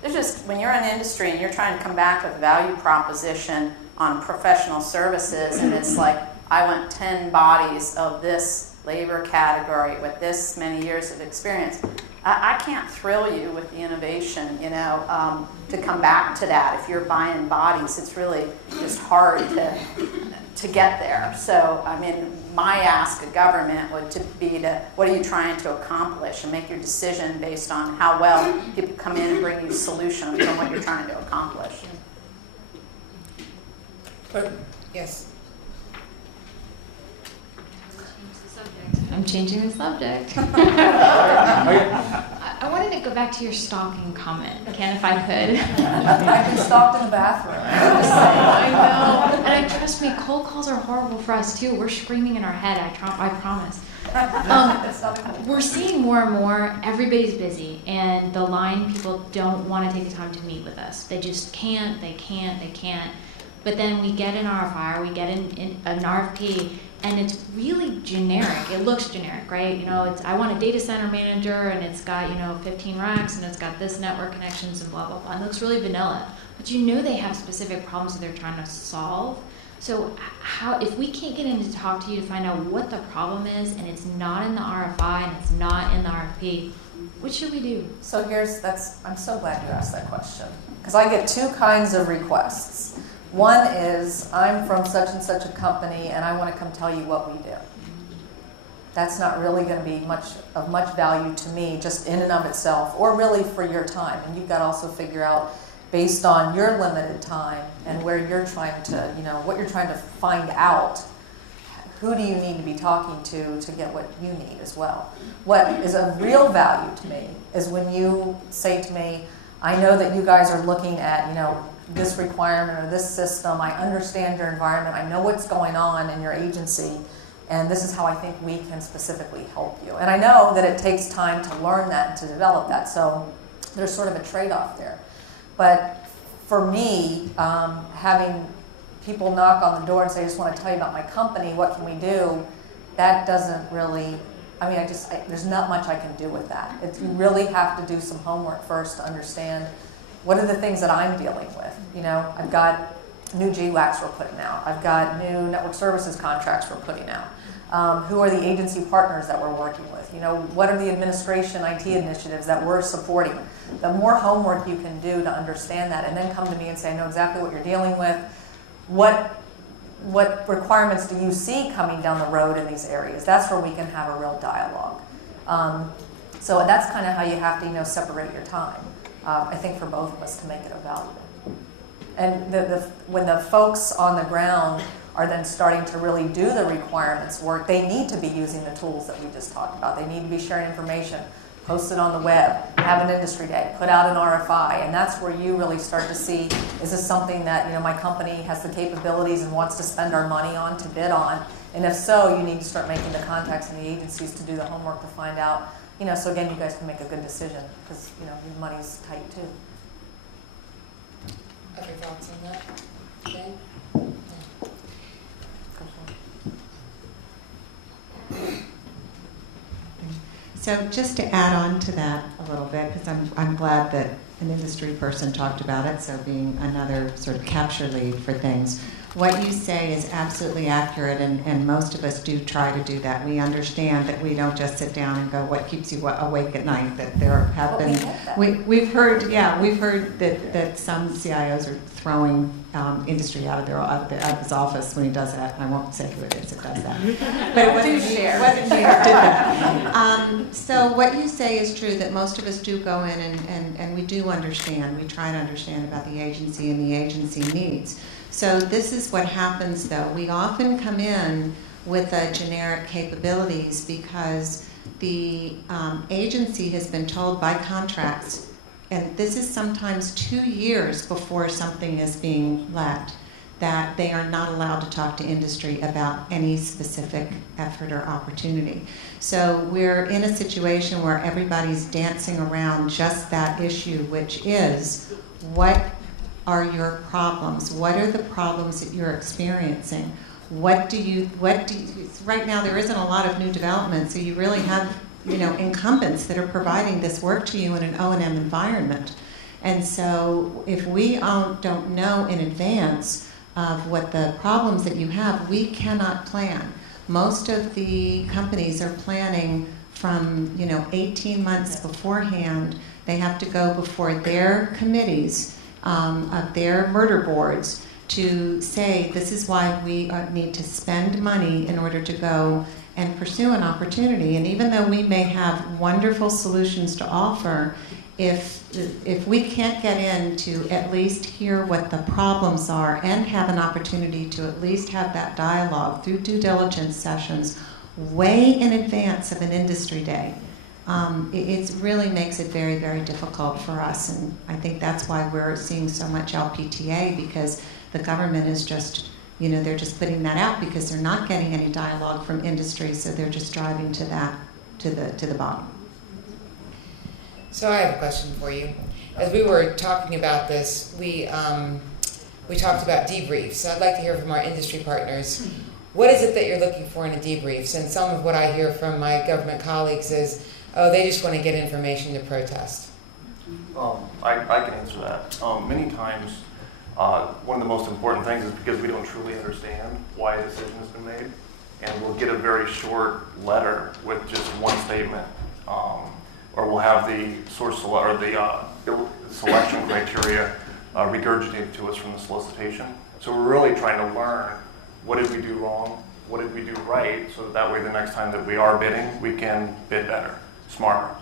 there's just, when you're in industry and you're trying to come back with a value proposition on professional services, and it's like, I want 10 bodies of this labor category with this many years of experience. I can't thrill you with the innovation, to come back to that. If you're buying bodies, it's really just hard to get there. So, I mean, my ask of government would be what are you trying to accomplish, and make your decision based on how well people come in and bring you solutions on what you're trying to accomplish. Yes. I'm changing the subject. I wanted to go back to your stalking comment, Ken, if I could. I've been stalked in the bathroom. I know. And trust me, cold calls are horrible for us too. We're screaming in our head, I promise. We're seeing more and more, everybody's busy, and the line people don't want to take the time to meet with us. They just can't. But then we get an RFI, or we get in an RFP, and it's really generic. It looks generic, right? I want a data center manager, and it's got, 15 racks, and it's got this network connections, and blah, blah, blah. And it looks really vanilla. But they have specific problems that they're trying to solve. So if we can't get in to talk to you to find out what the problem is, and it's not in the RFI, and it's not in the RFP, what should we do? So I'm so glad you asked that question, because I get two kinds of requests. One is, I'm from such and such a company, and I want to come tell you what we do. That's not really going to be of much value to me, just in and of itself, or really for your time. And you've got to also figure out, based on your limited time and where you're trying to, what you're trying to find out, who do you need to be talking to get what you need as well. What is of real value to me is when you say to me, I know that you guys are looking at, this requirement or this system. I understand your environment. I know what's going on in your agency, and this is how I think we can specifically help you. And I know that it takes time to learn that and to develop that, so there's sort of a trade-off there. But for me, having people knock on the door and say, I just want to tell you about my company, what can we do, that doesn't really, there's not much I can do with that. You really have to do some homework first to understand what are the things that I'm dealing with. I've got new GWACs we're putting out. I've got new network services contracts we're putting out. Who are the agency partners that we're working with? What are the administration IT initiatives that we're supporting? The more homework you can do to understand that, and then come to me and say, I know exactly what you're dealing with. What requirements do you see coming down the road in these areas? That's where we can have a real dialogue. So that's kind of how you have to, separate your time. I think for both of us to make it a value. And when the folks on the ground are then starting to really do the requirements work, they need to be using the tools that we just talked about. They need to be sharing information, post it on the web, have an industry day, put out an RFI, and that's where you really start to see, is this something that my company has the capabilities and wants to spend our money on, to bid on? And if so, you need to start making the contacts in the agencies to do the homework to find out, so again, you guys can make a good decision, because your money's tight too. Other thoughts on that? Okay. So just to add on to that a little bit, because I'm glad that an industry person talked about it, so being another sort of capture lead for things. What you say is absolutely accurate, and most of us do try to do that. We understand that we don't just sit down and go, what keeps you awake at night, that there have been, we've heard that some CIOs are throwing industry out of his office when he does that. I won't say who it is that does that. But it wasn't me that did that. So what you say is true, that most of us do go in and we do understand. We try to understand about the agency and the agency needs. So this is what happens, though. We often come in with generic capabilities because the agency has been told by contracts, and this is sometimes 2 years before something is being let, that they are not allowed to talk to industry about any specific effort or opportunity. So we're in a situation where everybody's dancing around just that issue, which is, what are your problems? What are the problems that you're experiencing? Right now there isn't a lot of new development, so you really have, incumbents that are providing this work to you in an O&M environment. And so if we don't know in advance of what the problems that you have, we cannot plan. Most of the companies are planning from 18 months beforehand. They have to go before their committees of their murder boards to say this is why we need to spend money in order to go and pursue an opportunity. And even though we may have wonderful solutions to offer, if we can't get in to at least hear what the problems are and have an opportunity to at least have that dialogue through due diligence sessions way in advance of an industry day, it really makes it very, very difficult for us. And I think that's why we're seeing so much LPTA, because the government is just, they're just putting that out because they're not getting any dialogue from industry, so they're just driving to that, to the bottom. So I have a question for you. As we were talking about this, we talked about debriefs. So I'd like to hear from our industry partners. What is it that you're looking for in a debrief? And some of what I hear from my government colleagues is, oh, they just want to get information to protest. I can answer that. Many times, one of the most important things is because we don't truly understand why a decision has been made, and we'll get a very short letter with just one statement, or we'll have the source or the selection criteria regurgitated to us from the solicitation. So we're really trying to learn, what did we do wrong, what did we do right, so that way the next time that we are bidding, we can bid better, smarter.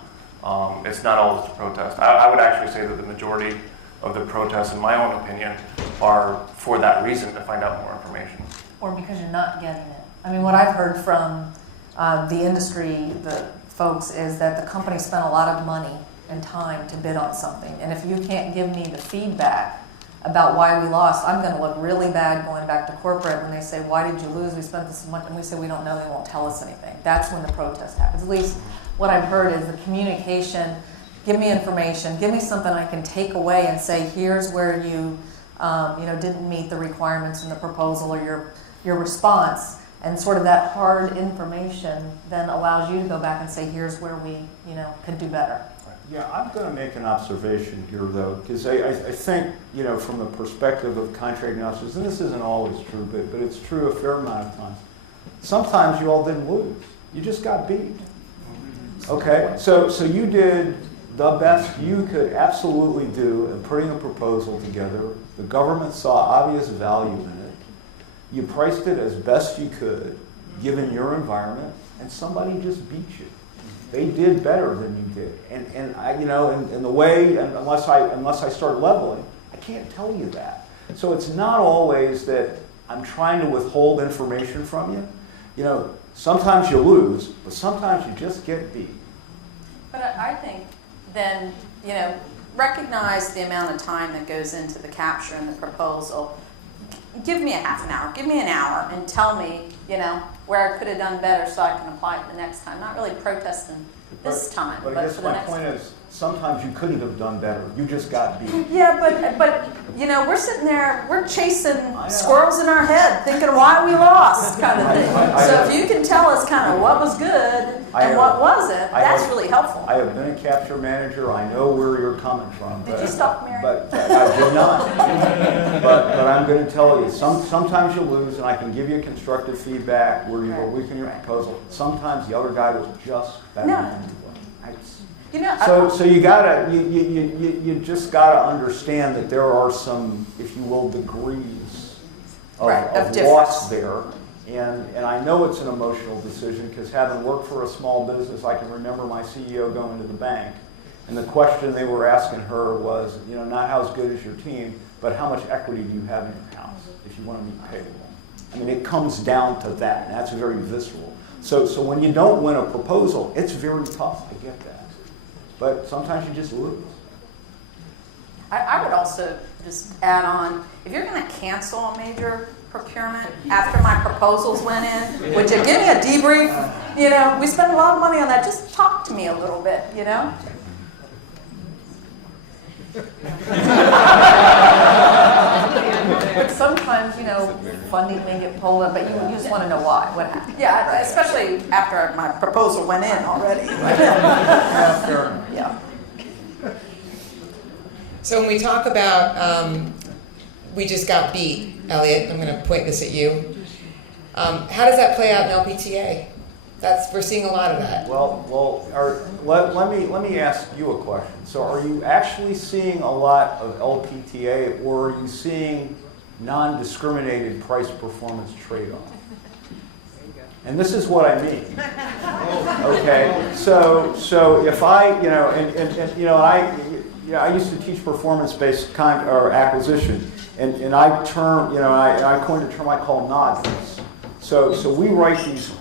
It's not always to protest. I would actually say that the majority of the protests, in my own opinion, are for that reason, to find out more information. Or because you're not getting it. I mean, what I've heard from the industry, the folks, is that the company spent a lot of money and time to bid on something. And if you can't give me the feedback about why we lost, I'm going to look really bad going back to corporate when they say, why did you lose? We spent this much, and we say, we don't know, they won't tell us anything. That's when the protest happens. At least what I've heard is the communication, give me information, give me something I can take away and say, here's where you didn't meet the requirements in the proposal or your response. And sort of that hard information then allows you to go back and say, here's where we could do better. Yeah, I'm going to make an observation here, though, because I think, from the perspective of contract analysis, and this isn't always true, but it's true a fair amount of times. Sometimes you all didn't lose. You just got beat. Okay? So you did the best you could absolutely do in putting a proposal together. The government saw obvious value in it. You priced it as best you could, given your environment, and somebody just beat you. They did better than you did, and I, in the way, unless I start leveling, I can't tell you that. So it's not always that I'm trying to withhold information from you. Sometimes you lose, but sometimes you just get beat. But I think then, recognize the amount of time that goes into the capture and the proposal. Give me a half an hour, give me an hour, and tell me, where I could have done better so I can apply it the next time. Not really protesting this time, but I guess for the my next point time. is, sometimes you couldn't have done better. You just got beat. Yeah, but we're sitting there, we're chasing squirrels in our head, thinking why we lost, kind of thing. So if you can tell us kind of what was good and what wasn't, that's really helpful. I have been a capture manager. I know where you're coming from. Did you stop, Mary? But I did not. But I'm going to tell you, sometimes you lose, and I can give you constructive feedback where you weaken your proposal. Sometimes the other guy was just better than you were. So you gotta you just gotta understand that there are some, if you will, degrees of loss there, and I know it's an emotional decision because having worked for a small business, I can remember my CEO going to the bank, and the question they were asking her was, not how good is your team, but how much equity do you have in your house if you want to meet payroll. I mean, it comes down to that, and that's very visceral. So when you don't win a proposal, it's very tough. I get that. But sometimes you just lose. I would also just add on, if you're going to cancel a major procurement after my proposals went in, would you give me a debrief? We spend a lot of money on that. Just talk to me a little bit, But sometimes, funding may get pulled up, but you just want to know why. What happened? Yeah, especially after my proposal went in already. Yeah. So when we talk about we just got beat, Elliott, I'm going to point this at you. How does that play out in LPTA? We're seeing a lot of that. Let me ask you a question. So are you actually seeing a lot of LPTA, or are you seeing non-discriminated price performance trade-off? And this is what I mean. Okay, so if I, I used to teach performance-based acquisition, and I coined a term I call noddies. So we write these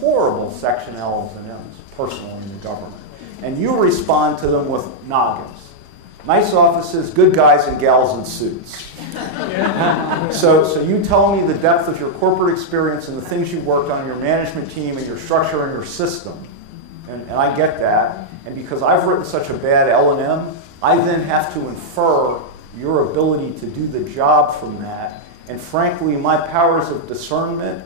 horrible Section L's and M's personally in the government, and you respond to them with noggins. Nice offices, good guys and gals in suits. So you tell me the depth of your corporate experience and the things you worked on, your management team and your structure and your system. And I get that. And because I've written such a bad L&M, I then have to infer your ability to do the job from that. And frankly, my powers of discernment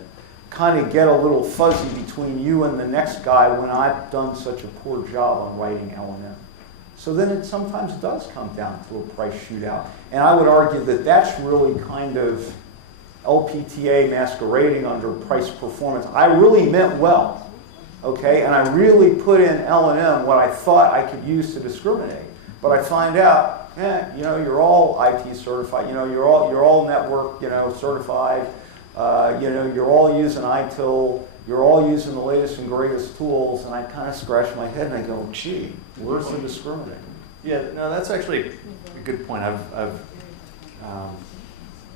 kind of get a little fuzzy between you and the next guy when I've done such a poor job on writing L&M. So then it sometimes does come down to a price shootout. And I would argue that that's really kind of LPTA masquerading under price performance. I really meant well, okay? And I really put in L&M what I thought I could use to discriminate. But I find out, you're all IT certified, you're all network, certified, you're all using ITIL, you're all using the latest and greatest tools, and I kind of scratch my head and I go, gee, where's the discriminating? Yeah, no, that's actually a good point. I've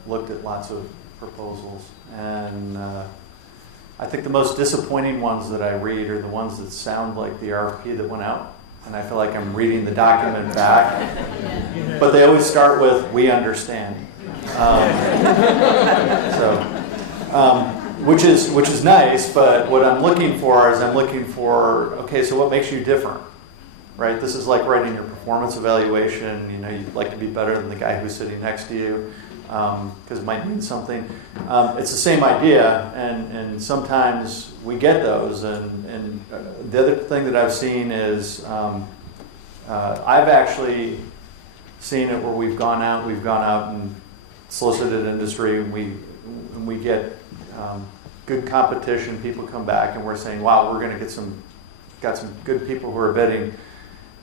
looked at lots of proposals, and I think the most disappointing ones that I read are the ones that sound like the RFP that went out, and I feel like I'm reading the document back, but they always start with, "We understand." Which is nice, but what I'm looking for is okay, so what makes you different, right? This is like writing your performance evaluation. You'd like to be better than the guy who's sitting next to you because it might mean something. It's the same idea, and sometimes we get those. And the other thing that I've seen is I've actually seen it where we've gone out and solicited industry, and we get good competition. People come back and we're saying, wow, we're going to got some good people who are bidding.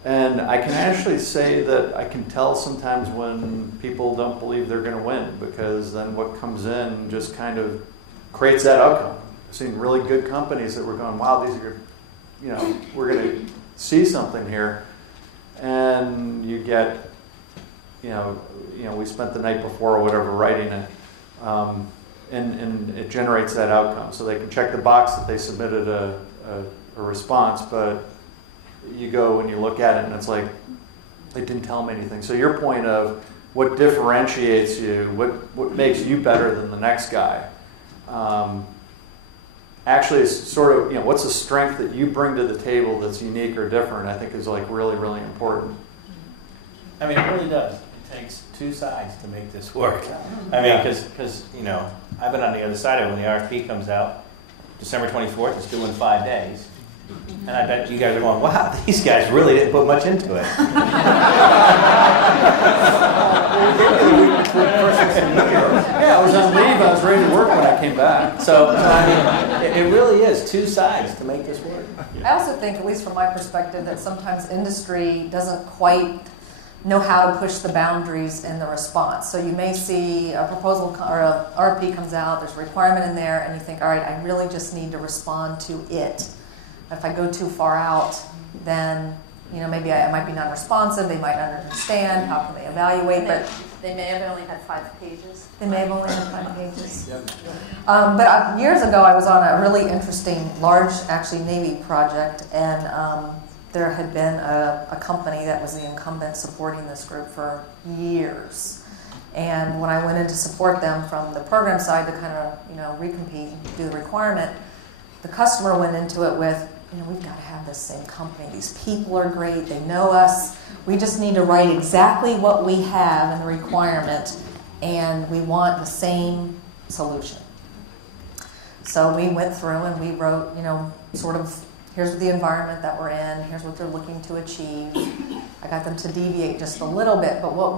And I can actually say that I can tell sometimes when people don't believe they're going to win, because then what comes in just kind of creates that outcome. I've seen really good companies that were going, wow, these are, we're going to see something here. And you get, we spent the night before or whatever writing it. And it generates that outcome. So they can check the box that they submitted a response, but you go and you look at it and it's like, they didn't tell them anything. So your point of what differentiates you, what makes you better than the next guy, actually is sort of, what's the strength that you bring to the table that's unique or different, I think is like really, really important. I mean, it really does. It takes two sides to make this work. I mean, because I've been on the other side of it when the RFP comes out, December 24th, it's due in 5 days. And I bet you guys are going, wow, these guys really didn't put much into it. Yeah, I was on leave. I was ready to work when I came back. So I mean, it really is two sides to make this work. I also think, at least from my perspective, that sometimes industry doesn't quite know how to push the boundaries in the response. So you may see a proposal or a RFP comes out, there's a requirement in there, and you think, all right, I really just need to respond to it. If I go too far out, then maybe I might be non-responsive, they might not understand, how can they evaluate, but They may have only had 5 pages. They may have only had 5 pages. But years ago, I was on a really interesting, large, actually, Navy project, and there had been a company that was the incumbent supporting this group for years. And when I went in to support them from the program side to kind of, recompete, do the requirement, the customer went into it with, we've got to have this same company. These people are great. They know us. We just need to write exactly what we have in the requirement, and we want the same solution. So we went through and we wrote, sort of, here's the environment that we're in. Here's what they're looking to achieve. I got them to deviate just a little bit, but what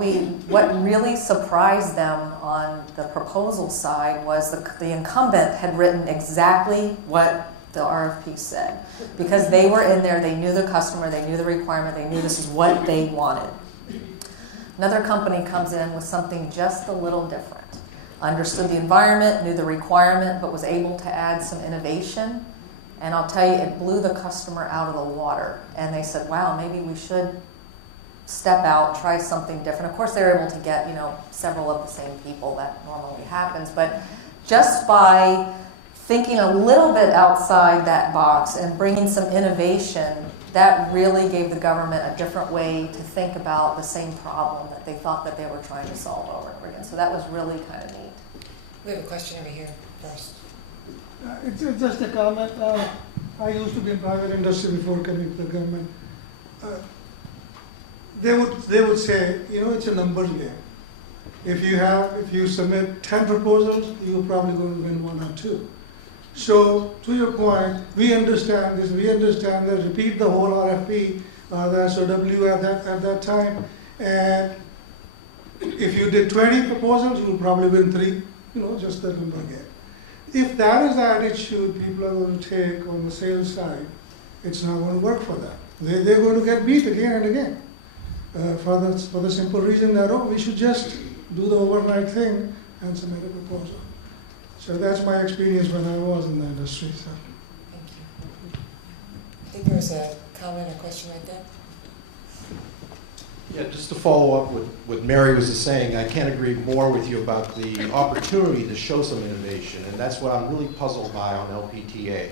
really surprised them on the proposal side was the incumbent had written exactly what the RFP said. Because they were in there, they knew the customer, they knew the requirement, they knew this is what they wanted. Another company comes in with something just a little different. Understood the environment, knew the requirement, but was able to add some innovation. And I'll tell you, it blew the customer out of the water. And they said, wow, maybe we should step out, try something different. Of course, they're able to get, several of the same people. That normally happens. But just by thinking a little bit outside that box and bringing some innovation, that really gave the government a different way to think about the same problem that they thought that they were trying to solve over and over again. So that was really kind of neat. We have a question over here first. It's just a comment. I used to be in private industry before coming to the government. They would say, it's a numbers game. If you submit 10 proposals, you're probably going to win 1 or 2. So, to your point, we understand this, repeat the whole RFP, the SOW at that time, and if you did 20 proposals, you'll probably win 3, just the number game. If that is the attitude people are going to take on the sales side, it's not going to work for them. They're going to get beat again and again, for the simple reason that, we should just do the overnight thing and submit a proposal. So that's my experience when I was in the industry. So. Thank you. I think there was a comment or question right there. Yeah, just to follow up with what Mary was just saying, I can't agree more with you about the opportunity to show some innovation, and that's what I'm really puzzled by on LPTA,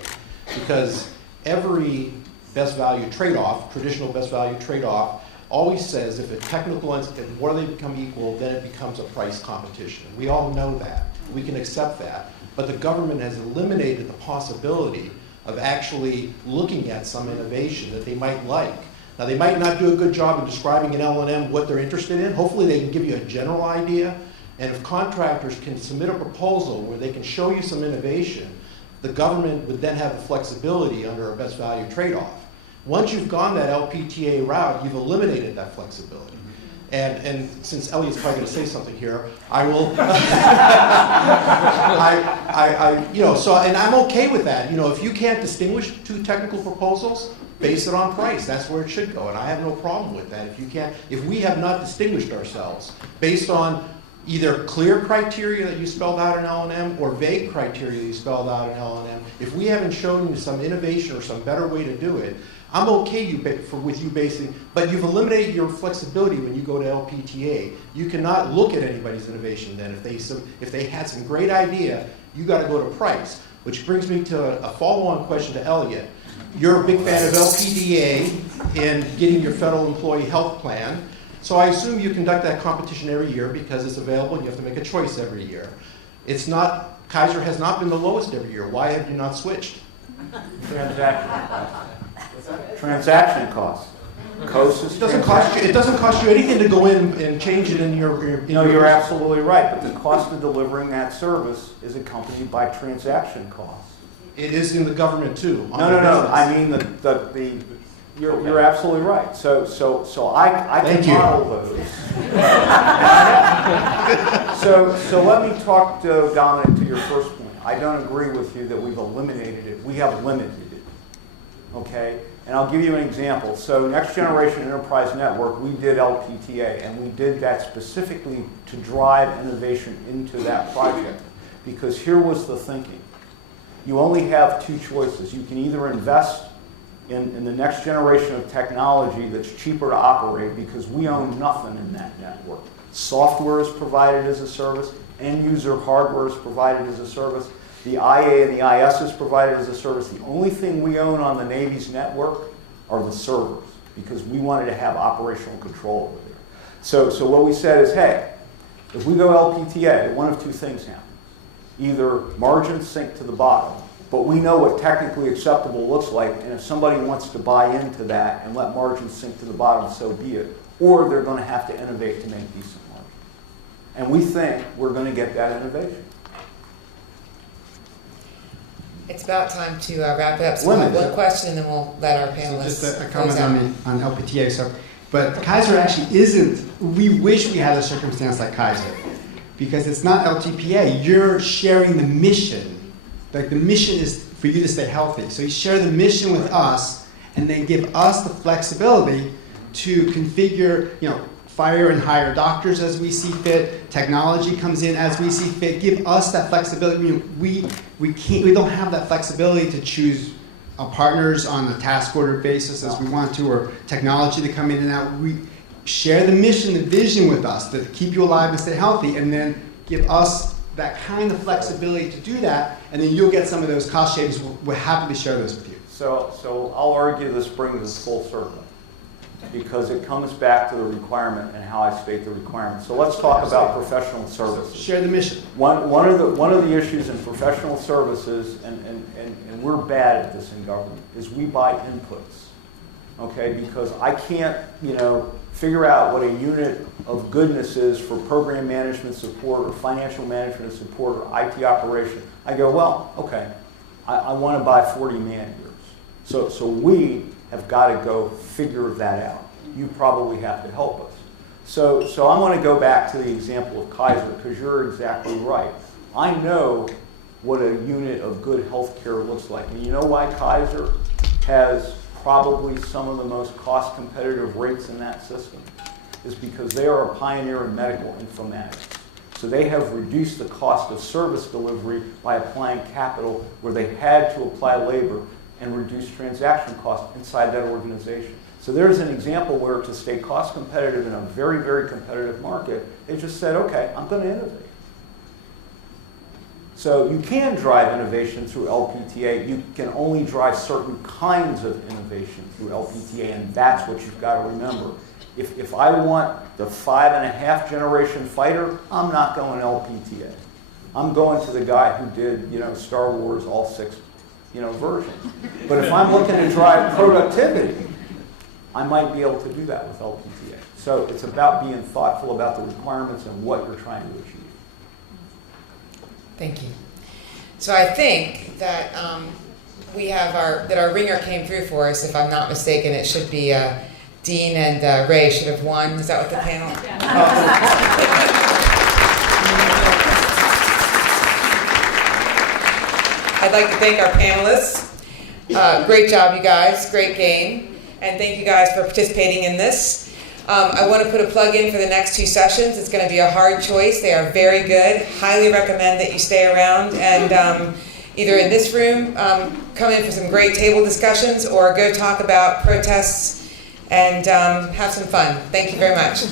because every best value trade-off, traditional best value trade-off, always says if a technical entity, where they become equal, then it becomes a price competition. We all know that. We can accept that. But the government has eliminated the possibility of actually looking at some innovation that they might like. Now, they might not do a good job in describing in L&M what they're interested in. Hopefully, they can give you a general idea. And if contractors can submit a proposal where they can show you some innovation, the government would then have the flexibility under a best value trade-off. Once you've gone that LPTA route, you've eliminated that flexibility. And since Elliott's probably going to say something here, I will. And I'm okay with that. If you can't distinguish 2 technical proposals, base it on price. That's where it should go, and I have no problem with that. If we have not distinguished ourselves based on either clear criteria that you spelled out in L&M or vague criteria you spelled out in L&M, if we haven't shown you some innovation or some better way to do it, I'm okay with you basing, but you've eliminated your flexibility when you go to LPTA. You cannot look at anybody's innovation then. If they had some great idea, you got to go to price. Which brings me to a follow-on question to Elliott. You're a big fan of LPDA and getting your federal employee health plan. So I assume you conduct that competition every year because it's available and you have to make a choice every year. Kaiser has not been the lowest every year. Why have you not switched? Transaction costs. It doesn't cost you anything to go in and change it in your. You're absolutely right, but the cost of delivering that service is accompanied by transaction costs. It is in the government too. No. I mean You're absolutely right. So I can model those. So let me talk to Dominic to your first point. I don't agree with you that we've eliminated it. We have limited it. Okay? And I'll give you an example. So Next Generation Enterprise Network, we did LPTA, and we did that specifically to drive innovation into that project. Because here was the thinking. You only have 2 choices. You can either invest in the next generation of technology that's cheaper to operate because we own nothing in that network. Software is provided as a service, end user hardware is provided as a service, the IA and the IS is provided as a service. The only thing we own on the Navy's network are the servers because we wanted to have operational control over there. So what we said is, hey, if we go LPTA, one of 2 things happens. Either margins sink to the bottom, but we know what technically acceptable looks like, and if somebody wants to buy into that and let margins sink to the bottom, so be it. Or they're going to have to innovate to make decent margins. And we think we're going to get that innovation. It's about time to wrap it up. So one question, and then we'll let our panelists. So just a comment on LPTA. But Kaiser actually isn't. We wish we had a circumstance like Kaiser, because it's not LTPA. You're sharing the mission. Like the mission is for you to stay healthy. So you share the mission with us, and then give us the flexibility to configure, fire and hire doctors as we see fit. Technology comes in as we see fit. Give us that flexibility. We don't have that flexibility to choose our partners on a task order basis as we want to, or technology to come in and out. We share the mission, the vision with us to keep you alive and stay healthy, and then give us that kind of flexibility to do that, and then you'll get some of those cost savings. We're happy to share those with you. So I'll argue this brings us full circle, because it comes back to the requirement and how I state the requirement. So let's talk about professional services. Share the mission. One of the issues in professional services, and we're bad at this in government, is we buy inputs. Okay, because I can't, figure out what a unit of goodness is for program management support or financial management support or IT operation. I go, well, okay, I want to buy 40 man years. So we have got to go figure that out. You probably have to help us. So I want to go back to the example of Kaiser, because you're exactly right. I know what a unit of good health care looks like. And you know why Kaiser has probably some of the most cost competitive rates in that system? Is because they are a pioneer in medical informatics. So they have reduced the cost of service delivery by applying capital where they had to apply labor and reduce transaction costs inside that organization. So there's an example where, to stay cost competitive in a very, very competitive market, they just said, okay, I'm going to innovate. So you can drive innovation through LPTA. You can only drive certain kinds of innovation through LPTA, and that's what you've got to remember. If I want the 5.5 generation fighter, I'm not going LPTA. I'm going to the guy who did, Star Wars, all 6, versions. But if I'm looking to drive productivity, I might be able to do that with LPTA. So it's about being thoughtful about the requirements and what you're trying to achieve. Thank you. So I think that we have our ringer came through for us. If I'm not mistaken, it should be Dean and Ray should have won. Is that what the panel? I'd like to thank our panelists. Great job, you guys. Great game. And thank you guys for participating in this. I want to put a plug in for the next 2 sessions. It's going to be a hard choice. They are very good. Highly recommend that you stay around and either in this room, come in for some great table discussions, or go talk about protests and have some fun. Thank you very much.